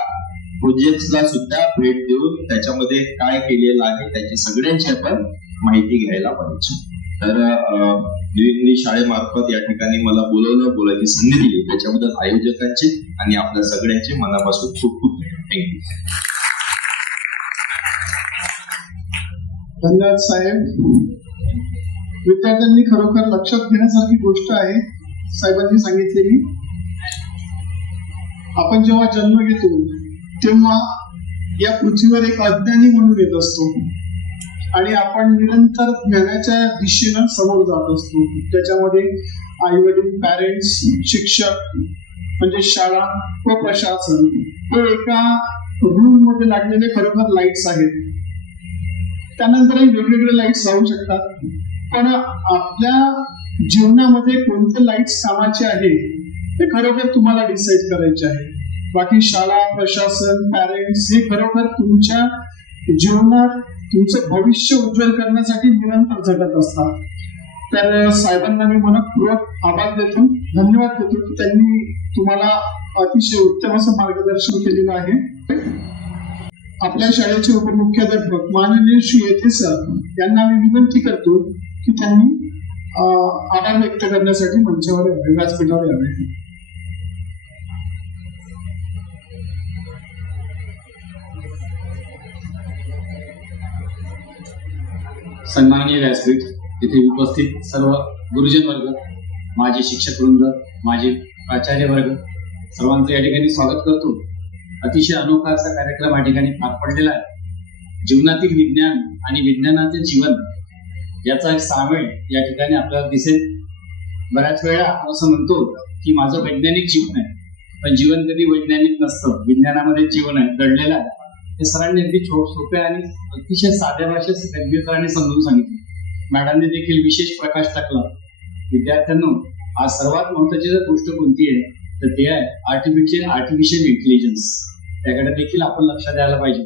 प्रोजेक्टला सुद्धा भेट देऊन त्याच्यामध्ये काय केलेलं आहे त्याची सगळ्यांची आपण माहिती घ्यायला पाहिजे. तर न्यू इंग्लिश शाळेमार्फत या ठिकाणी मला बोलायची संधी दिली त्याच्याबद्दल आयोजकांचे आणि आपल्या सगळ्यांचे मनापासून खूप खूप थँक्यू. धन्यवाद साहेब. विद्यार्थ्यांनी खरोखर लक्षात घेण्यासारखी गोष्ट आहे साहेबांनी सांगितलेली. आपण जेव्हा जन्म घेतो तेव्हा या पृथ्वीवर एक अज्ञानी म्हणून येत असतो आणि आपण निरंतर ज्ञानाच्या दिशेनं समोर जात असतो. त्याच्यामध्ये आई वडील, पॅरेंट्स, शिक्षक म्हणजे शाळा व प्रशासन हे एका रूम मध्ये लागलेले खरोखर लाईट्स आहेत. त्यानंतरही वेगवेगळे लाईट्स लावू शकतात, पण आपल्या जीवनामध्ये कोणते लाईट्स कामाचे आहे ते खरोखर तुम्हाला डिसाईड करायचे आहे. बाकी शाळा, प्रशासन, पॅरेंट्स हे खरोखर तुमच्या जीवनात तुमचं भविष्य उज्ज्वल करण्यासाठी निरंतर झटत असतात. तर साहेबांना मी मनपूर्वक आभार देतो, धन्यवाद देतो की त्यांनी तुम्हाला अतिशय उत्तम असं मार्गदर्शन केलेलं आहे. आपल्या शाळेचे उपमुख्याध्यापक माननीय श्री येथे सर यांना मी विनंती करतो की त्यांनी आभार व्यक्त करण्यासाठी मंचावर यावे, व्यासपीठावर यावे. सन्माननीय व्यासपीठ, तिथे उपस्थित सर्व गुरुजन वर्ग, माझे शिक्षक वृंद, माझे प्राचार्य वर्ग, सर्वांचं या ठिकाणी स्वागत करतो. अतिशय अनोखा असा कार्यक्रम या ठिकाणी पार पडलेला आहे. जीवनातील विज्ञान आणि विज्ञानाचे जीवन याचा एक सामेळ या ठिकाणी आपल्याला दिसेल. बऱ्याच वेळा आपण असं म्हणतो की माझं वैज्ञानिक जीवन आहे, पण जीवन कधी वैज्ञानिक नसतं, विज्ञानामध्ये जीवन आहे, दडलेलं आहे. हे सरांनी अगदी सोप्या आणि अतिशय साध्या भाषेत गंभीर सरांनी समजून सांगितलं. मॅडमने देखील विशेष प्रकाश टाकला. विद्यार्थ्यांनो, आज सर्वात महत्वाची जर गोष्ट कोणती आहे तर ते आहे आर्टिफिशियल इंटेलिजन्स. त्याकडे देखील आपण लक्ष द्यायला पाहिजे.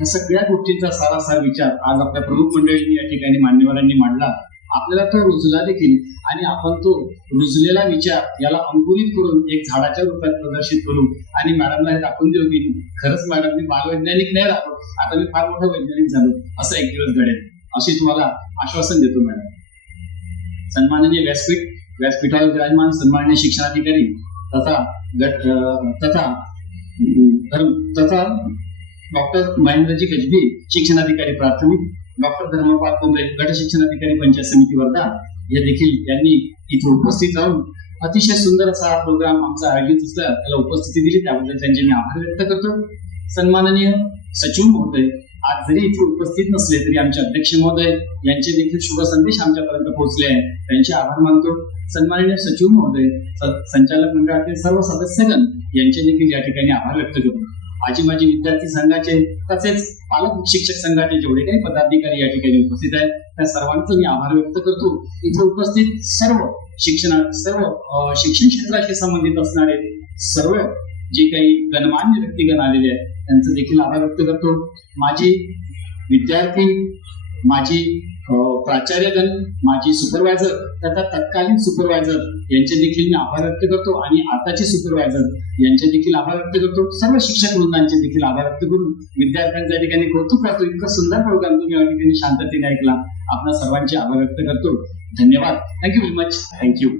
या सगळ्या गोष्टींचा सारासार विचार आज आपल्या प्रमुख मंडळींनी या ठिकाणी मान्यवरांनी मांडला. आपल्याला तो रुजला देखील आणि आपण तो रुजलेला विचार याला अंकुरित करून एक झाडाच्या रूपात प्रदर्शित करू आणि मॅडमला हे दाखवून देऊ की खरंच मॅडम मी बालवैज्ञानिक नाही राहतो, आता मी फार मोठा वैज्ञानिक झालो, असं एक दिवस घडेल, अशी तुम्हाला आश्वासन देतो मॅडम. सन्माननीय व्यासपीठावर विराजमान सन्माननीय शिक्षणाधिकारी तथा डॉक्टर महेंद्रजी गजबी शिक्षणाधिकारी प्राथमिक, डॉक्टर धर्मपाल कोंबडे गट शिक्षणाधिकारी पंचायत समिती वर्धा या देखील यांनी इथे उपस्थित राहून अतिशय सुंदर असा हा प्रोग्राम आमचा आयोजित असला त्याला उपस्थिती दिली, त्याबद्दल त्यांचे मी आभार व्यक्त करतो. सन्माननीय सचिव महोदय आज जरी इथे उपस्थित नसले तरी आमचे अध्यक्ष महोदय यांचे देखील शुभ संदेश आमच्यापर्यंत पोहोचले आहे, त्यांचे आभार मानतो. सन्माननीय सचिव महोदय, संचालक मंडळातील सर्व सदस्यगण यांचे देखील या ठिकाणी आभार व्यक्त करतो. आजी माजी विद्यार्थी संघाचे तसेच पालक शिक्षक संघाचे जेवढे काही पदाधिकारी या ठिकाणी उपस्थित आहेत त्या सर्वांचं मी आभार व्यक्त करतो. इथे उपस्थित सर्व शिक्षण क्षेत्राशी संबंधित असणारे सर्व जे काही गणमान्य व्यक्तिगण आलेले आहेत त्यांचं देखील आभार व्यक्त करतो. माझी विद्यार्थी, माझी प्राचार्यगण, माझी सुपरवायझर तथा तत्कालीन सुपरवायझर यांचे देखील मी आभार व्यक्त करतो आणि आताचे सुपरवायझर यांचे देखील आभार व्यक्त करतो. सर्व शिक्षक वृंदांचे देखील आभार व्यक्त करून विद्यार्थ्यांच्या ठिकाणी कौतुक करतो. इतकं सुंदर प्रोग्राम तुम्ही या ठिकाणी शांततेने ऐकला. आपल्या सर्वांचे आभार व्यक्त करतो. धन्यवाद. Thank you very much. थँक्यू.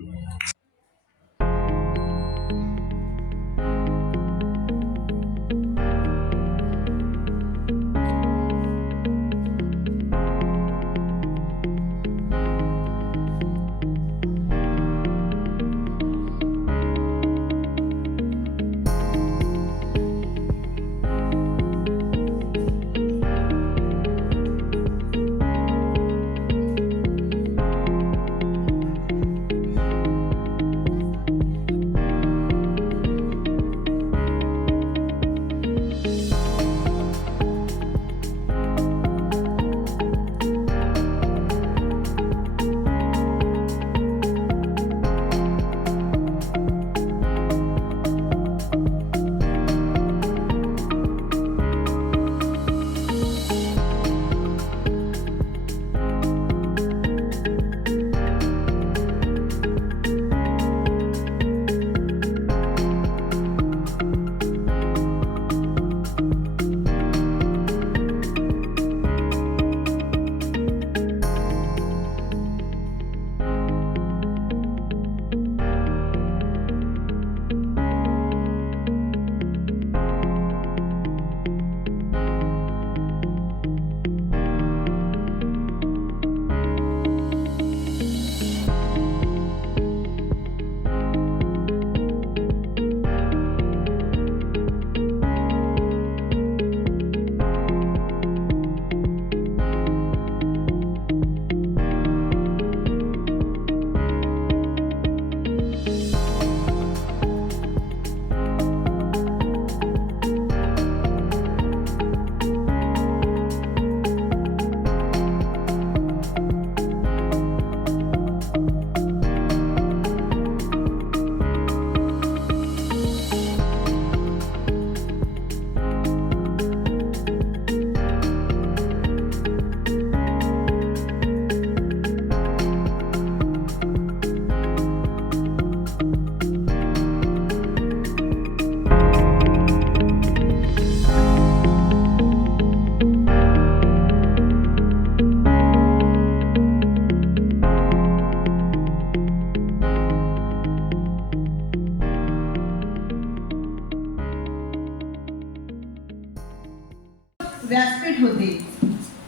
व्यासपीठ होते.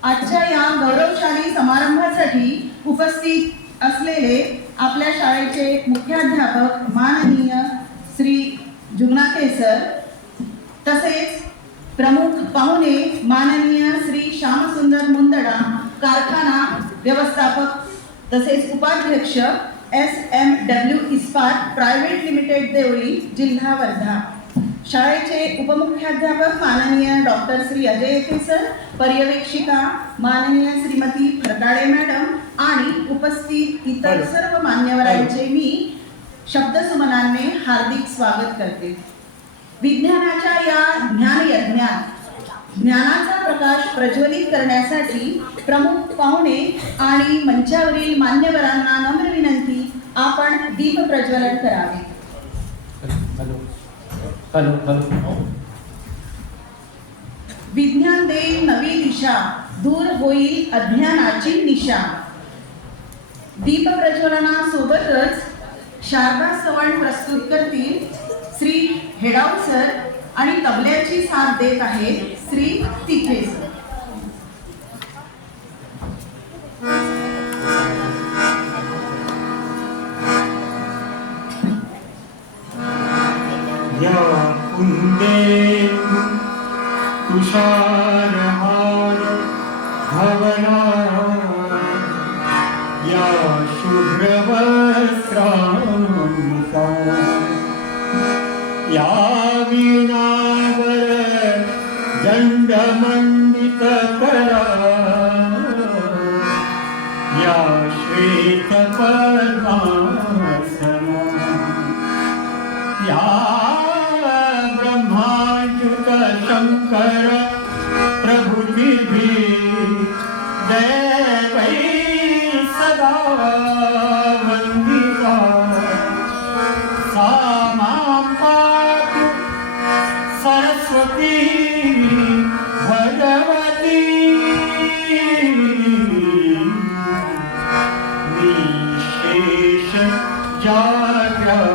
आजच्या या गौरवशाली समारंभासाठी उपस्थित असलेले आपल्या शाळेचे मुख्याध्यापक माननीय श्री जुगनाके सर, तसेच प्रमुख पाहुणे माननीय श्री श्यामसुंदर मुंदडा, कारखाना व्यवस्थापक तसेच उपाध्यक्ष SMW इस्पात प्रायव्हेट लिमिटेड देवळी, जिल्हा वर्धा. शाळेचे उपमुख्याध्यापक माननीय डॉक्टर श्री अजय येथे सर, पर्यवेक्षिका माननीय श्रीमती फरकाडे मॅडम आणि उपस्थित इतर सर्व मान्यवरांचे मी शब्दसुमनांनी हार्दिक स्वागत करते. विज्ञानाच्या या ज्ञानयज्ञात ज्ञानाचा प्रकाश प्रज्वलित करण्यासाठी प्रमुख पाहुणे आणि मंचावरील मान्यवरांना नम्र विनंती, आपण दीप प्रज्वलन करावे. विज्ञान देईल नवी दिशा, दूर होईल अज्ञानाची निशा. दीप प्रज्वलनासोबतच शारदा चव्हाण प्रस्तुत करतील श्री हेडाव सर आणि तबल्याची साथ देत आहेत श्री तिथे सर. या कुंदे तुषारहार भवना, या शुभ्रवस्त्रांता, या वीणावर दंडमंडित करा, या श्वेत पद्मासना, या ब्रह्माच्युत शंकर प्रभुतिभी देवै सदा वंदिता, सा मां पातु सरस्वती भगवती, विशेष जाग्रता.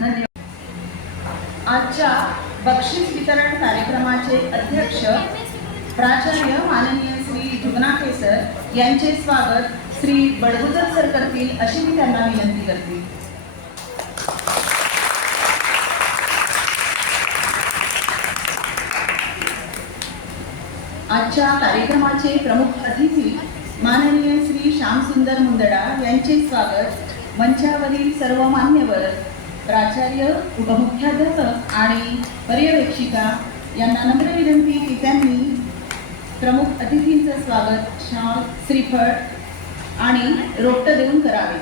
धन्यवाद. आजच्या बक्षीस वितरण कार्यक्रमाचे अध्यक्ष प्राचार्य माननीय श्री जुगनाके सर यांचे स्वागत श्री बडगुजर सर करतील अशी मी त्यांना विनंती करते. आजच्या कार्यक्रमाचे प्रमुख अतिथी माननीय श्री श्यामसुंदर मुंदडा यांचे स्वागत मंचावरील सर्व मान्यवर, प्राचार्य, उपमुख्याध्यापक आणि पर्यवेक्षिका यांना नम्र विनंती की त्यांनी प्रमुख अतिथींचं स्वागत शाल, श्रीफळ आणि रोपटं देऊन करावे.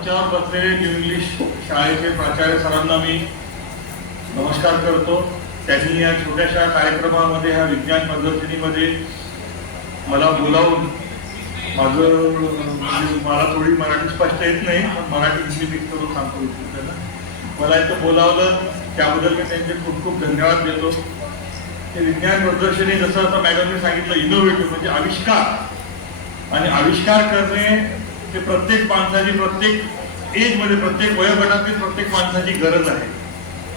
मंचावर बसलेले न्यू इंग्लिश शाळेचे प्राचार्य सरांना मी नमस्कार करतो. त्यांनी या छोट्याशा कार्यक्रमामध्ये, ह्या विज्ञान प्रदर्शनीमध्ये मला बोलावून मला थोडी मराठी स्पष्ट येत नाही, पण मराठी हिंदी मिक्स करून सांगतो त्यांना. मला इथं बोलावलं त्याबद्दल मी त्यांचे खूप खूप धन्यवाद देतो. हे विज्ञान प्रदर्शनी जसं आता मॅडमने सांगितलं, इनोव्हेटिव्ह म्हणजे आविष्कार, आणि आविष्कार करणे हे प्रत्येक माणसाची, प्रत्येक एजमध्ये, प्रत्येक वयोगटातील प्रत्येक माणसाची गरज आहे.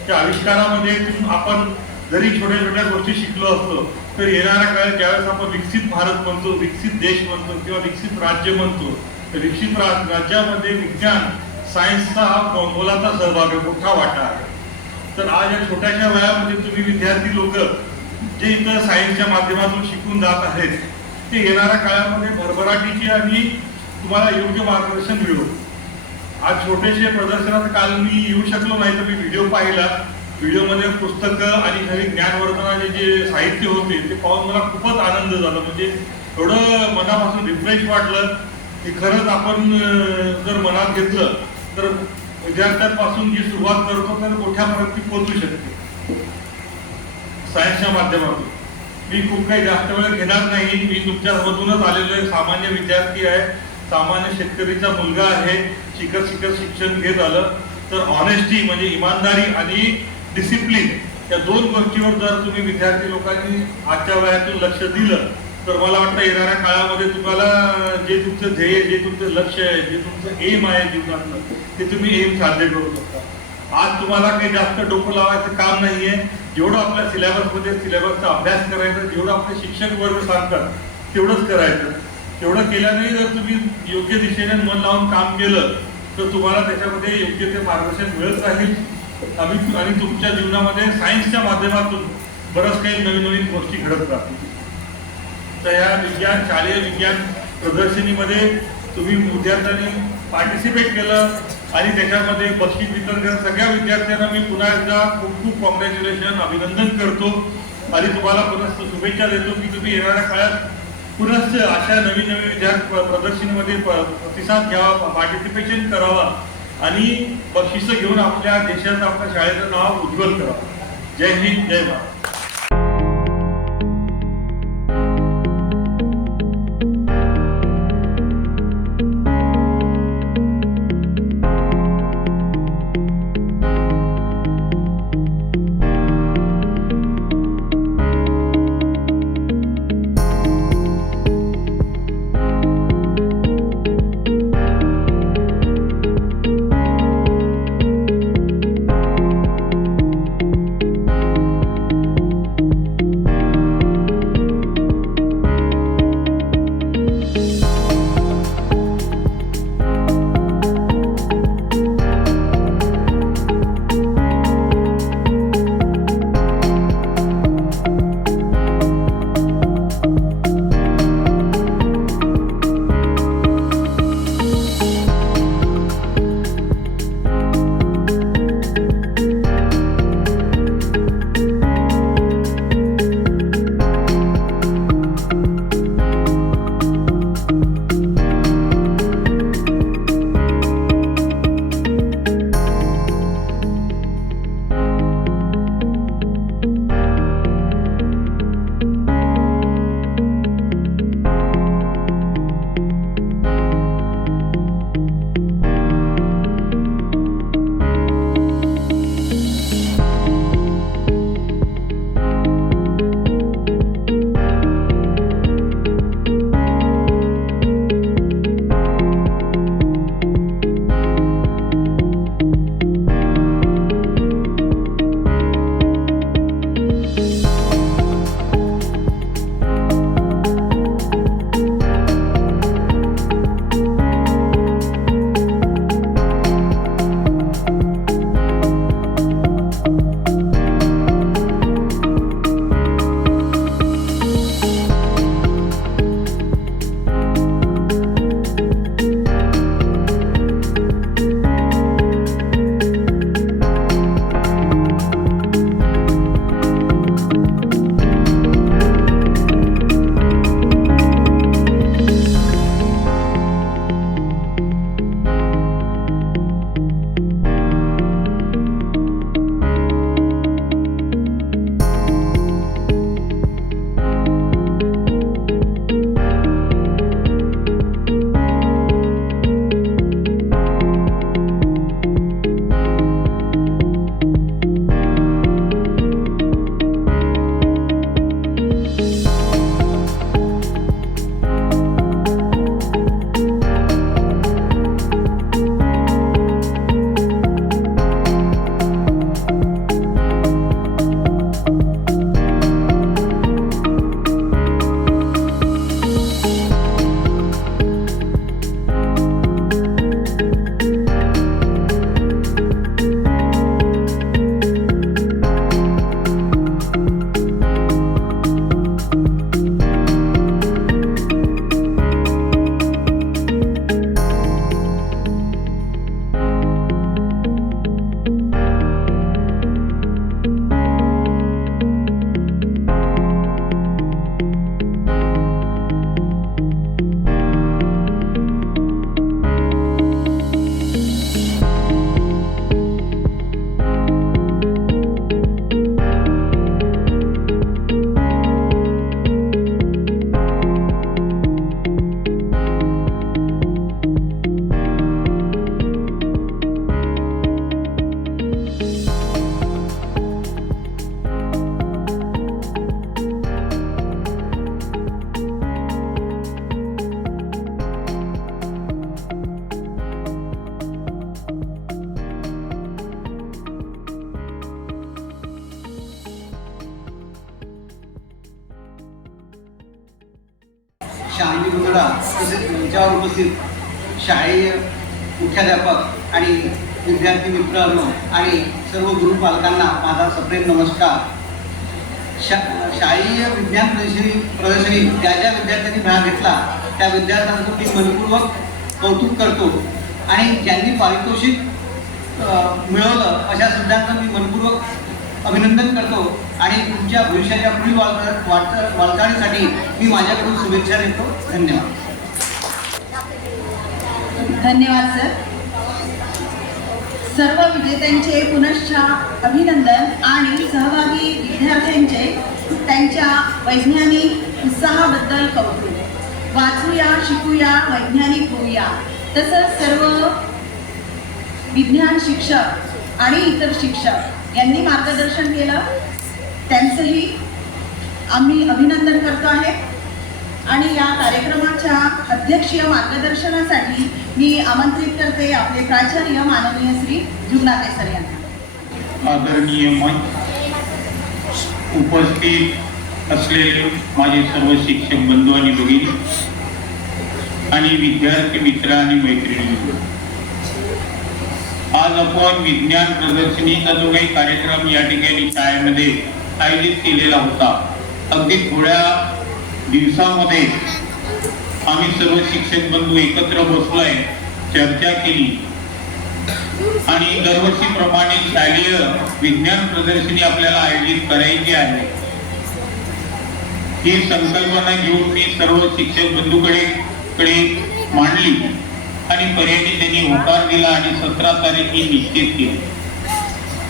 त्या आविष्कारामध्ये आपण जरी छोट्या छोट्या गोष्टी शिकलो असतो तर येणाऱ्या काळात ज्यावेळेस आपण विकसित भारत म्हणतो, विकसित देश म्हणतो किंवा विकसित राज्य म्हणतो, तर विकसित राज्यामध्ये विज्ञान, सायन्सचा हा मोलाचा सहभाग आहे, मोठा वाटा आहे. तर आज या छोट्याशा वयामध्ये तुम्ही विद्यार्थी लोक जे इथं सायन्सच्या माध्यमातून शिकून जात आहेत, ते येणाऱ्या काळामध्ये भरभराटीची आणि तुम्हाला योग्य मार्गदर्शन मिळो. आज छोटेसे प्रदर्शनात काल मी येऊ शकलो नाही, तर मी व्हिडिओ पाहिला. व्हिडिओमध्ये पुस्तकं आणि काही ज्ञानवर्धनाचे जे साहित्य होते ते पाहून मला खूपच आनंद झाला. म्हणजे एवढं मनापासून रिफ्रेश वाटलं की खरंच आपण जर मनात घेतलं तर विद्यार्थ्यांपासून जी सुरुवात करतो तर मोठ्यापर्यंत ती पोहोचू शकते सायन्सच्या माध्यमातून. मी खूप काही जास्त वेळ घेणार नाही. मी तुमच्यामधूनच आलेलो एक सामान्य विद्यार्थी आहे, सामान्य शेतकरीचा मुलगा आहे, शिकत शिक्षण घेत आलं. तर ऑनेस्टी म्हणजे इमानदारी आणि डिसिप्लिन या दोन गोष्टीवर जर तुम्ही विद्यार्थी लोकांनी आजच्या वयातून लक्ष दिलं तर मला वाटतं येणाऱ्या काळामध्ये तुम्हाला जे तुमचं ध्येय, जे तुमचं लक्ष आहे, जे तुमचं एम आहे जीवनातलं, ते तुम्ही एम साध्य करू शकता. आज तुम्हाला काही जास्त डोकं लावायचं काम नाहीये. जेवढं आपल्या सिलेबसमध्ये सिलेबसचा अभ्यास करायचा, जेवढं आपले शिक्षक वर्ग सांगतात तेवढंच करायचं. तेवढं केल्याने जर तुम्ही योग्य दिशेने मन लावून काम केलं तर तुम्हाला त्याच्यामध्ये योग्य ते मार्गदर्शन मिळत राहील. आणि तुमच्या जीवनामध्ये सायन्सच्या माध्यमातून बरंच काही नवीन नवीन गोष्टी घडत राहतील. तर या शालेय विज्ञान प्रदर्शनीमध्ये तुम्ही विद्यार्थ्यांनी पार्टिसिपेट केलं आणि त्याच्यामध्ये बक्षीस वितरण केलं. सगळ्या विद्यार्थ्यांना मी पुन्हा एकदा खूप खूप कॉंग्रॅच्युलेशन, अभिनंदन करतो आणि तुम्हाला पुनश्च शुभेच्छा देतो की तुम्ही येणाऱ्या काळात पुनश्च अशा नवीन नवीन विद्यार्थी प्रदर्शनीमध्ये प्रतिसाद घ्यावा, पार्टिसिपेशन करावा आणि बक्षिसं घेऊन आपल्या देशाचं, आपल्या शाळेचं नाव उज्ज्वल करावं. जय हिंद, जय भारत. शालिनी बुदडा तसेच मंचावर उपस्थित शाळेय मुख्याध्यापक आणि विद्यार्थी मित्रांनो आणि सर्व गुरु पालकांना माझा सप्रेम नमस्कार. शालेय विज्ञान प्रदर्शनी ज्या ज्या विद्यार्थ्यांनी भाग घेतला त्या विद्यार्थ्यांचं मी मनपूर्वक कौतुक करतो आणि ज्यांनी पारितोषिक मिळवलं अशा सुद्धांचं मी मनपूर्वक अभिनंदन करतो आणि तुमच्या भविष्याच्या पुढील वाटचालीसाठी मी माझ्याकडून शुभेच्छा देतो. धन्यवाद. धन्यवाद सर. सर्व विजेत्यांचे पुनश्च अभिनंदन आणि सहभागी विद्यार्थ्यांचे त्यांच्या वैज्ञानिक उत्साहाबद्दल कौतुक. वाचूया, शिकूया, वैज्ञानिक होऊया. तसंच सर्व विज्ञान शिक्षक आणि इतर शिक्षक यांनी मार्गदर्शन केलं त्यांचंही आम्ही अभिनंदन करतो आहे. आणि या कार्यक्रमाच्या अध्यक्षीय मार्गदर्शनासाठी मी आमंत्रित करते आपले प्राचार्य माननीय श्री जुगनाते सर यांना. आदरणीय मंच, उपस्थित असलेले माझे सर्व शिक्षक बंधू आणि भगिनी आणि विद्यार्थी मित्र आणि मैत्रिणी, आज आपण विज्ञान प्रदर्शनीचा जो काही कार्यक्रम या ठिकाणी शाळेमध्ये आयोजित केलेला होता, अगदी थोड्या दिवसामध्ये आम्ही सर्व शिक्षक बंधू एकत्र बसलोय, चर्चा केली आणि दरवर्षीप्रमाणे शालेय विज्ञान प्रदर्शनी आपल्याला आयोजित करायची आहे ही संकल्पना घेऊन मी सर्व शिक्षक बंधूकडे मांडली आणि पर्यायी त्यांनी होकार दिला आणि 17 तारीख ही निश्चित केली.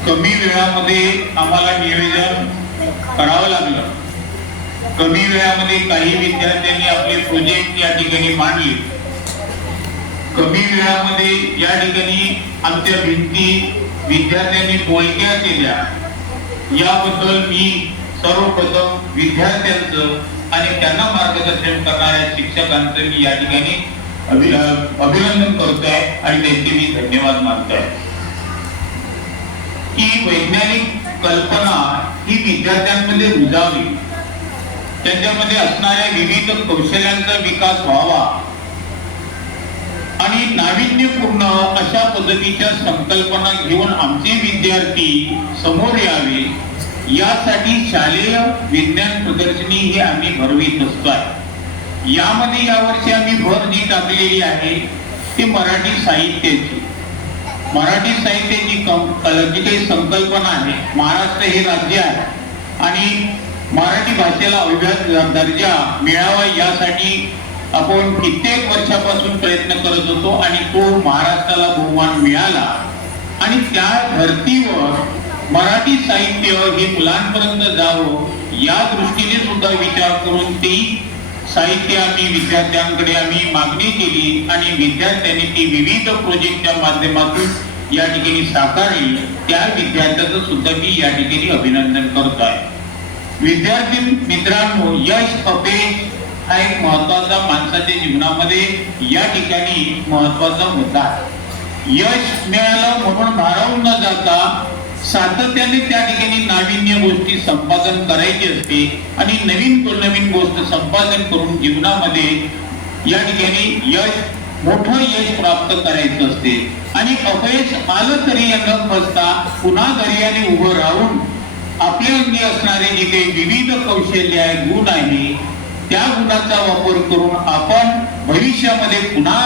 कमी वेळामध्ये आम्हाला नियोजन करावं लागलं. कमी वेळामध्ये काही विद्यार्थ्यांनी आपले प्रोजेक्ट या ठिकाणी मांडले. कमी वेळामध्ये या ठिकाणी आमच्या भिंती विद्यार्थ्यांनी बोलक्या केल्या. याबद्दल मी सर्वप्रथम विद्यार्थ्यांचं आणि त्यांना मार्गदर्शन करणाऱ्या शिक्षकांचं मी या ठिकाणी अभिनंदन करतोय आणि त्यांचे मी धन्यवाद मानतोय. की वैज्ञानिक कल्पना ही विद्यार्थ्यांमध्ये रुजावी, त्यांच्यामध्ये असणाऱ्या विविध कौशल्यांचा विकास व्हावा आणि नाविन्यपूर्ण अशा पद्धतीच्या संकल्पना घेऊन आमचे विद्यार्थी समोर यावे, यासाठी शालेय विज्ञान प्रदर्शनी ही आम्ही भरवीत असतो. यामध्ये यावर्षी आम्ही भर जी टाकलेली आहे ती मराठी साहित्याची. मराठी साहित्याची जी काही संकल्पना आहे, महाराष्ट्र हे राज्य आहे आणि मराठी भाषेला अभिजात दर्जा मिळावा यासाठी आपण कित्येक वर्षापासून प्रयत्न करत होतो आणि तो महाराष्ट्राला बहुमान मिळाला. आणि त्या धर्तीवर मराठी साहित्य हे मुलांपर्यंत जावं या दृष्टीने सुद्धा विचार करून ते साहित्य आम्ही विद्यार्थ्यांकडे आम्ही मागणी केली आणि विद्यार्थ्यांनी ती विविध प्रोजेक्टच्या माध्यमातून या ठिकाणी साकारली. त्या विद्यार्थ्यांचं सुद्धा मी या ठिकाणी अभिनंदन करत आहे. विद्यार्थी मित्रांनो, यश अपयश हा एक महत्वाचा माणसाच्या जीवनामध्ये या ठिकाणी महत्वाचा मुद्दा आहे. यश मिळालं म्हणून भारावून न जाता सातत्याने त्या ठिकाणी नाविन्य गोष्टी संपादन करायची असते आणि नवीन गोष्ट संपादन करून जीवनामध्ये या ठिकाणी मोठं यश प्राप्त करायचं असते. आणि अपयश आलं तरी न फसता पुन्हा धैर्याने उभं राहून आपल्या अंगी असणारे जे काही विविध कौशल्य आहे, गुण आहे, त्या गुणाचा वापर करून आपण भविष्यामध्ये पुन्हा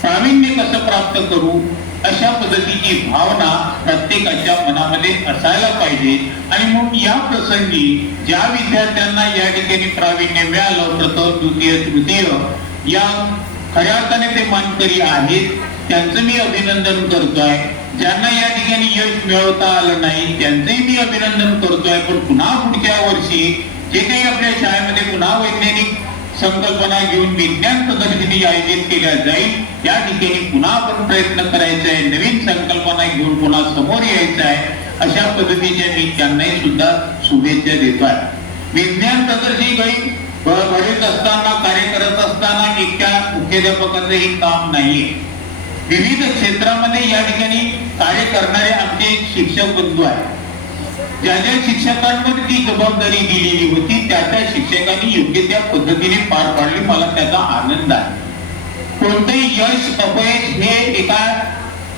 प्रावीण्य कसं प्राप्त करू अशा पद्धतीची भावना प्रत्येकाच्या मनामध्ये असायला पाहिजे. आणि मग या प्रसंगी ज्या विद्यार्थ्यांना या ठिकाणी प्रावीण्य मिळालं, प्रथम द्वितीय तृतीय या खऱ्या अर्थाने ते मानकरी आहेत, त्यांचं मी अभिनंदन करतोय. ज्यांना या ठिकाणी यश मिळवता आलं नाही त्यांचंही मी अभिनंदन करतोय. पण पुन्हा पुढच्या वर्षी जे काही आपल्या शाळेमध्ये पुन्हा वैज्ञानिक संकल्पना घेऊन विज्ञान प्रदर्शनी आयोजित केल्या जाईल, या ठिकाणी पुन्हा आपण प्रयत्न करायचा आहे, नवीन संकल्पना घेऊन पुन्हा समोर यायचं आहे. अशा पद्धतीचे मी त्यांनाही सुद्धा शुभेच्छा देतोय. विज्ञान प्रदर्शनी काही भरत असताना, कार्य करत असताना एकट्या मुख्याध्यापकाचं हे काम नाहीये. विविध क्षेत्रामध्ये या ठिकाणी कार्य करणारे आमचे शिक्षक बंधू आहेत. ज्या ज्या शिक्षकांवर ती जबाबदारी दिलेली होती त्या त्या शिक्षकांनी योग्य त्या पद्धतीने पार पाडली, मला त्याचा आनंद आहे. कोणतेही यश अपयश हे एका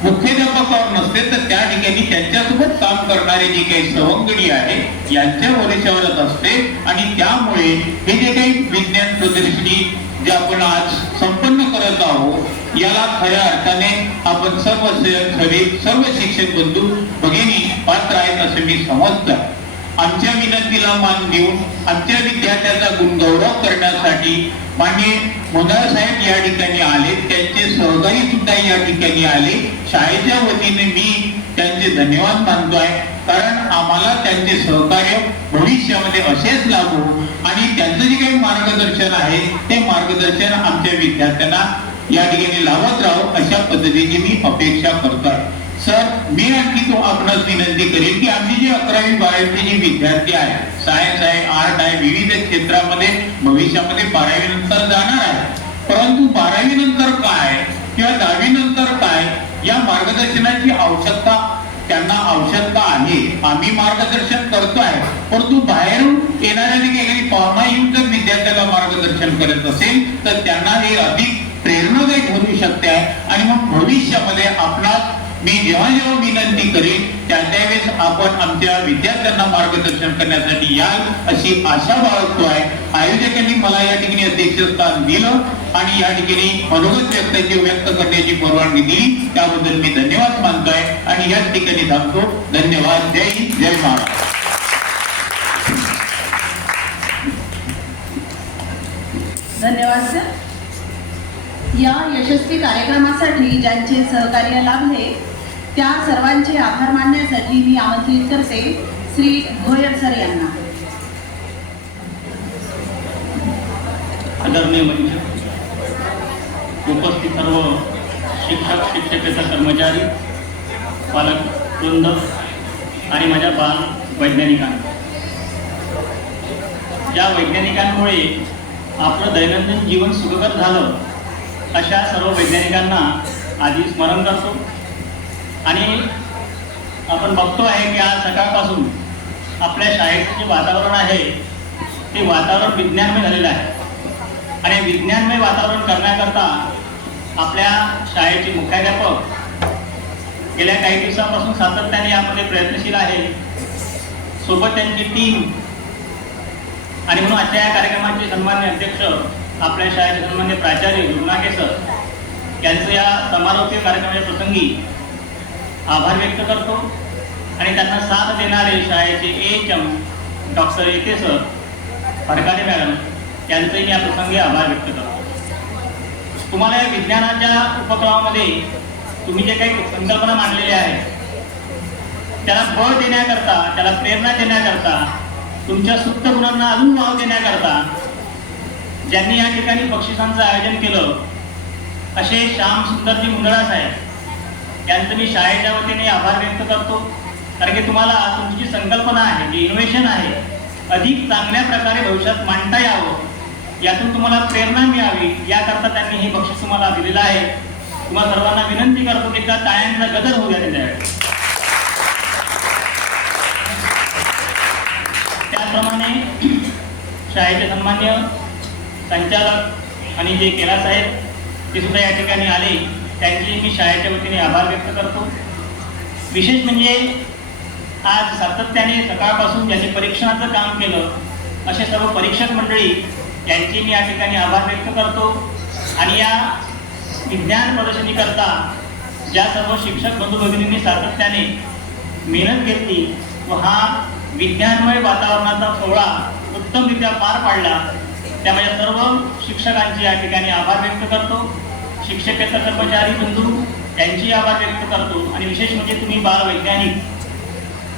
मुख्याध्यापकावर नसते, तर त्या ठिकाणी त्यांच्यासोबत काम करणारे जे काही सवंगडी आहे यांच्या वरिष्ठावरच असते. आणि त्यामुळे हे जे काही विज्ञान प्रदर्शनी जे आपण आज संपन्न करत आहोत याला खऱ्या अर्थाने आपण सर्व शिक्षक बंधू भगिनी पात्र आहेत असं मी समजतो. आमच्या विनंतीला मान देऊन आमच्या विद्यार्थ्यांचा गुणगौरव करण्यासाठी माननीय मुंदाळ साहेब या ठिकाणी आले, त्यांचे सहकारी सुद्धा या ठिकाणी आले. शाळेच्या वतीने मी त्यांचे धन्यवाद मानतोय, कारण आम्हाला त्यांचे सहकार्य भविष्यामध्ये असेच लाभो आणि त्यांचं जे काही मार्गदर्शन आहे ते मार्गदर्शन आमच्या विद्यार्थ्यांना या ठिकाणी लाभत राहो अशा पद्धतीची मी अपेक्षा करतोय. सर, मी आणखी तो आपणास विनंती करेन की आमची जी 11वी 12वी जी विद्यार्थी आहे, सायन्स आहे, आर्ट आहे, विविध क्षेत्रामध्ये भविष्यामध्ये 12वी नंतर जाणार आहे, परंतु 12वी नंतर काय किंवा 10वी नंतर काय या मार्गदर्शनाची त्यांना आवश्यकता आहे. आम्ही मार्गदर्शन करतोय, परंतु बाहेरून येणाऱ्या काही पाहुणा येऊन जर विद्यार्थ्याला मार्गदर्शन करत असेल तर त्यांना हे अधिक प्रेरणादायी ठरू शकते. आणि मग भविष्यामध्ये आपणास मी जेव्हा जेव्हा विनंती करेन त्यावेळेस आपण आमच्या विद्यार्थ्यांना मार्गदर्शन करण्यासाठी याल अशी आशा बाळगतोय. आयोजकांनी मला या ठिकाणी अध्यक्षस्थान दिलं आणि या ठिकाणी मनोगत व्यक्त करण्याची परवानगी दिली, त्याबद्दल मी धन्यवाद मानतोय आणि याच ठिकाणी थांबतो. धन्यवाद. जय हिंद, जय महाराष्ट्र. धन्यवाद सर. या यशस्वी कार्यक्रमासाठी ज्यांचे सहकार्य लाभले त्या सर्वांचे आभार मानण्यासाठी मी आमंत्रित करते श्री भोयर सर यांना. आदरणीय मंच, उपस्थित सर्व शिक्षक शिक्षकेतर कर्मचारी, पालक वृंद आणि माझ्या बाल वैज्ञानिकांना, ज्या वैज्ञानिकांमुळे आपलं दैनंदिन जीवन सुखकर झालं अशा सर्व वैज्ञानिकांना आधी स्मरण करतो. आणि आपण बघतो आहे की आज सकाळपासून आपल्या शाळेचं जे वातावरण आहे ते वातावरण विज्ञानमय झालेलं आहे. आणि विज्ञानमय वातावरण करण्याकरता आपल्या शाळेचे मुख्याध्यापक गेल्या काही दिवसापासून सातत्याने यामध्ये प्रयत्नशील आहे, सोबत त्यांची टीम. आणि म्हणून आजच्या या कार्यक्रमाचे सन्मान्य अध्यक्ष आपल्या शाळेचे सन्मान्य प्राचार्य गुरुनागे सर यांचं या समारोपीय कार्यक्रमाच्या प्रसंगी आभार व्यक्त करतो. आणि त्यांना साथ देणारे शाळेचे AHM डॉक्टर एके सर, फडकाले मॅडम यांचंही या प्रसंगी आभार व्यक्त करतो. तुम्हाला या विज्ञानाच्या उपक्रमामध्ये तुम्ही जे काही संकल्पना मांडलेल्या आहेत त्याला बळ देण्याकरता, त्याला प्रेरणा देण्याकरता, तुमच्या सुप्त गुणांना अजून वाव देण्याकरता ज्यांनी या ठिकाणी बक्षिसांचं आयोजन केलं असे श्याम सुंदरजी मुंदळा साहेब यांचं मी शाळेच्या वतीने आभार व्यक्त करतो. कारण की तुम्हाला तुमची जी संकल्पना आहे, जी इनोव्हेशन आहे, अधिक चांगल्या प्रकारे भविष्यात मांडता यावं, यातून तुम्हाला प्रेरणा मिळावी याकरता त्यांनी हे बक्षीस तुम्हाला दिलेलं आहे. तुम्हाला सर्वांना विनंती करतो की त्या टाळ्यांचा गदर होऊ द्या त्यावेळेस. त्याचप्रमाणे शाळेचे सन्मान्य संचालक आणि जे केला साहेब ते सुद्धा या ठिकाणी आले, त्यांची मी शाळेच्या वतीने आभार व्यक्त करतो. विशेष म्हणजे आज सातत्याने सकाळपासून ज्यांनी परीक्षणाचं काम केलं असे सर्व परीक्षक मंडळी यांची मी या ठिकाणी आभार व्यक्त करतो. आणि या विज्ञान प्रदर्शनीकरता ज्या सर्व शिक्षक बंधू भगिनींनी सातत्याने मेहनत घेतली व हा विज्ञानमय वातावरणाचा सोहळा उत्तमरित्या पार पाडला, त्यामुळे सर्व शिक्षकांचे या ठिकाणी आभार व्यक्त करतो. शिक्षकेतर कर्मचारी बंधू यांची आभार व्यक्त करतो. आणि विशेष म्हणजे तुम्ही बालवैज्ञानिक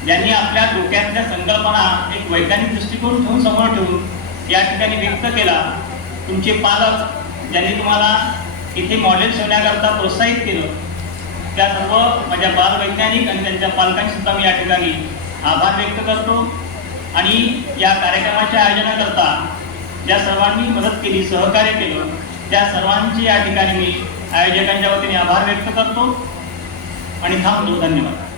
ज्यांनी आपल्या डोक्यातल्या संकल्पना एक वैज्ञानिक दृष्टिकोन ठेवून समोर ठेवून या ठिकाणी व्यक्त केला. तुमचे पालक ज्यांनी तुम्हाला इथे मॉडेल ठेवण्याकरता प्रोत्साहित केलं, त्या सर्व माझ्या बालवैज्ञानिक आणि त्यांच्या पालकांची सुद्धा मी या ठिकाणी आभार व्यक्त करतो. आणि या कार्यक्रमाच्या आयोजनाकरता ज्या सर्वांनी मदत केली, सहकार्य केलं, त्या सर्वांची या ठिकाणी मी आयोजकांच्या वतीने आभार व्यक्त करतो आणि थांबतो. धन्यवाद.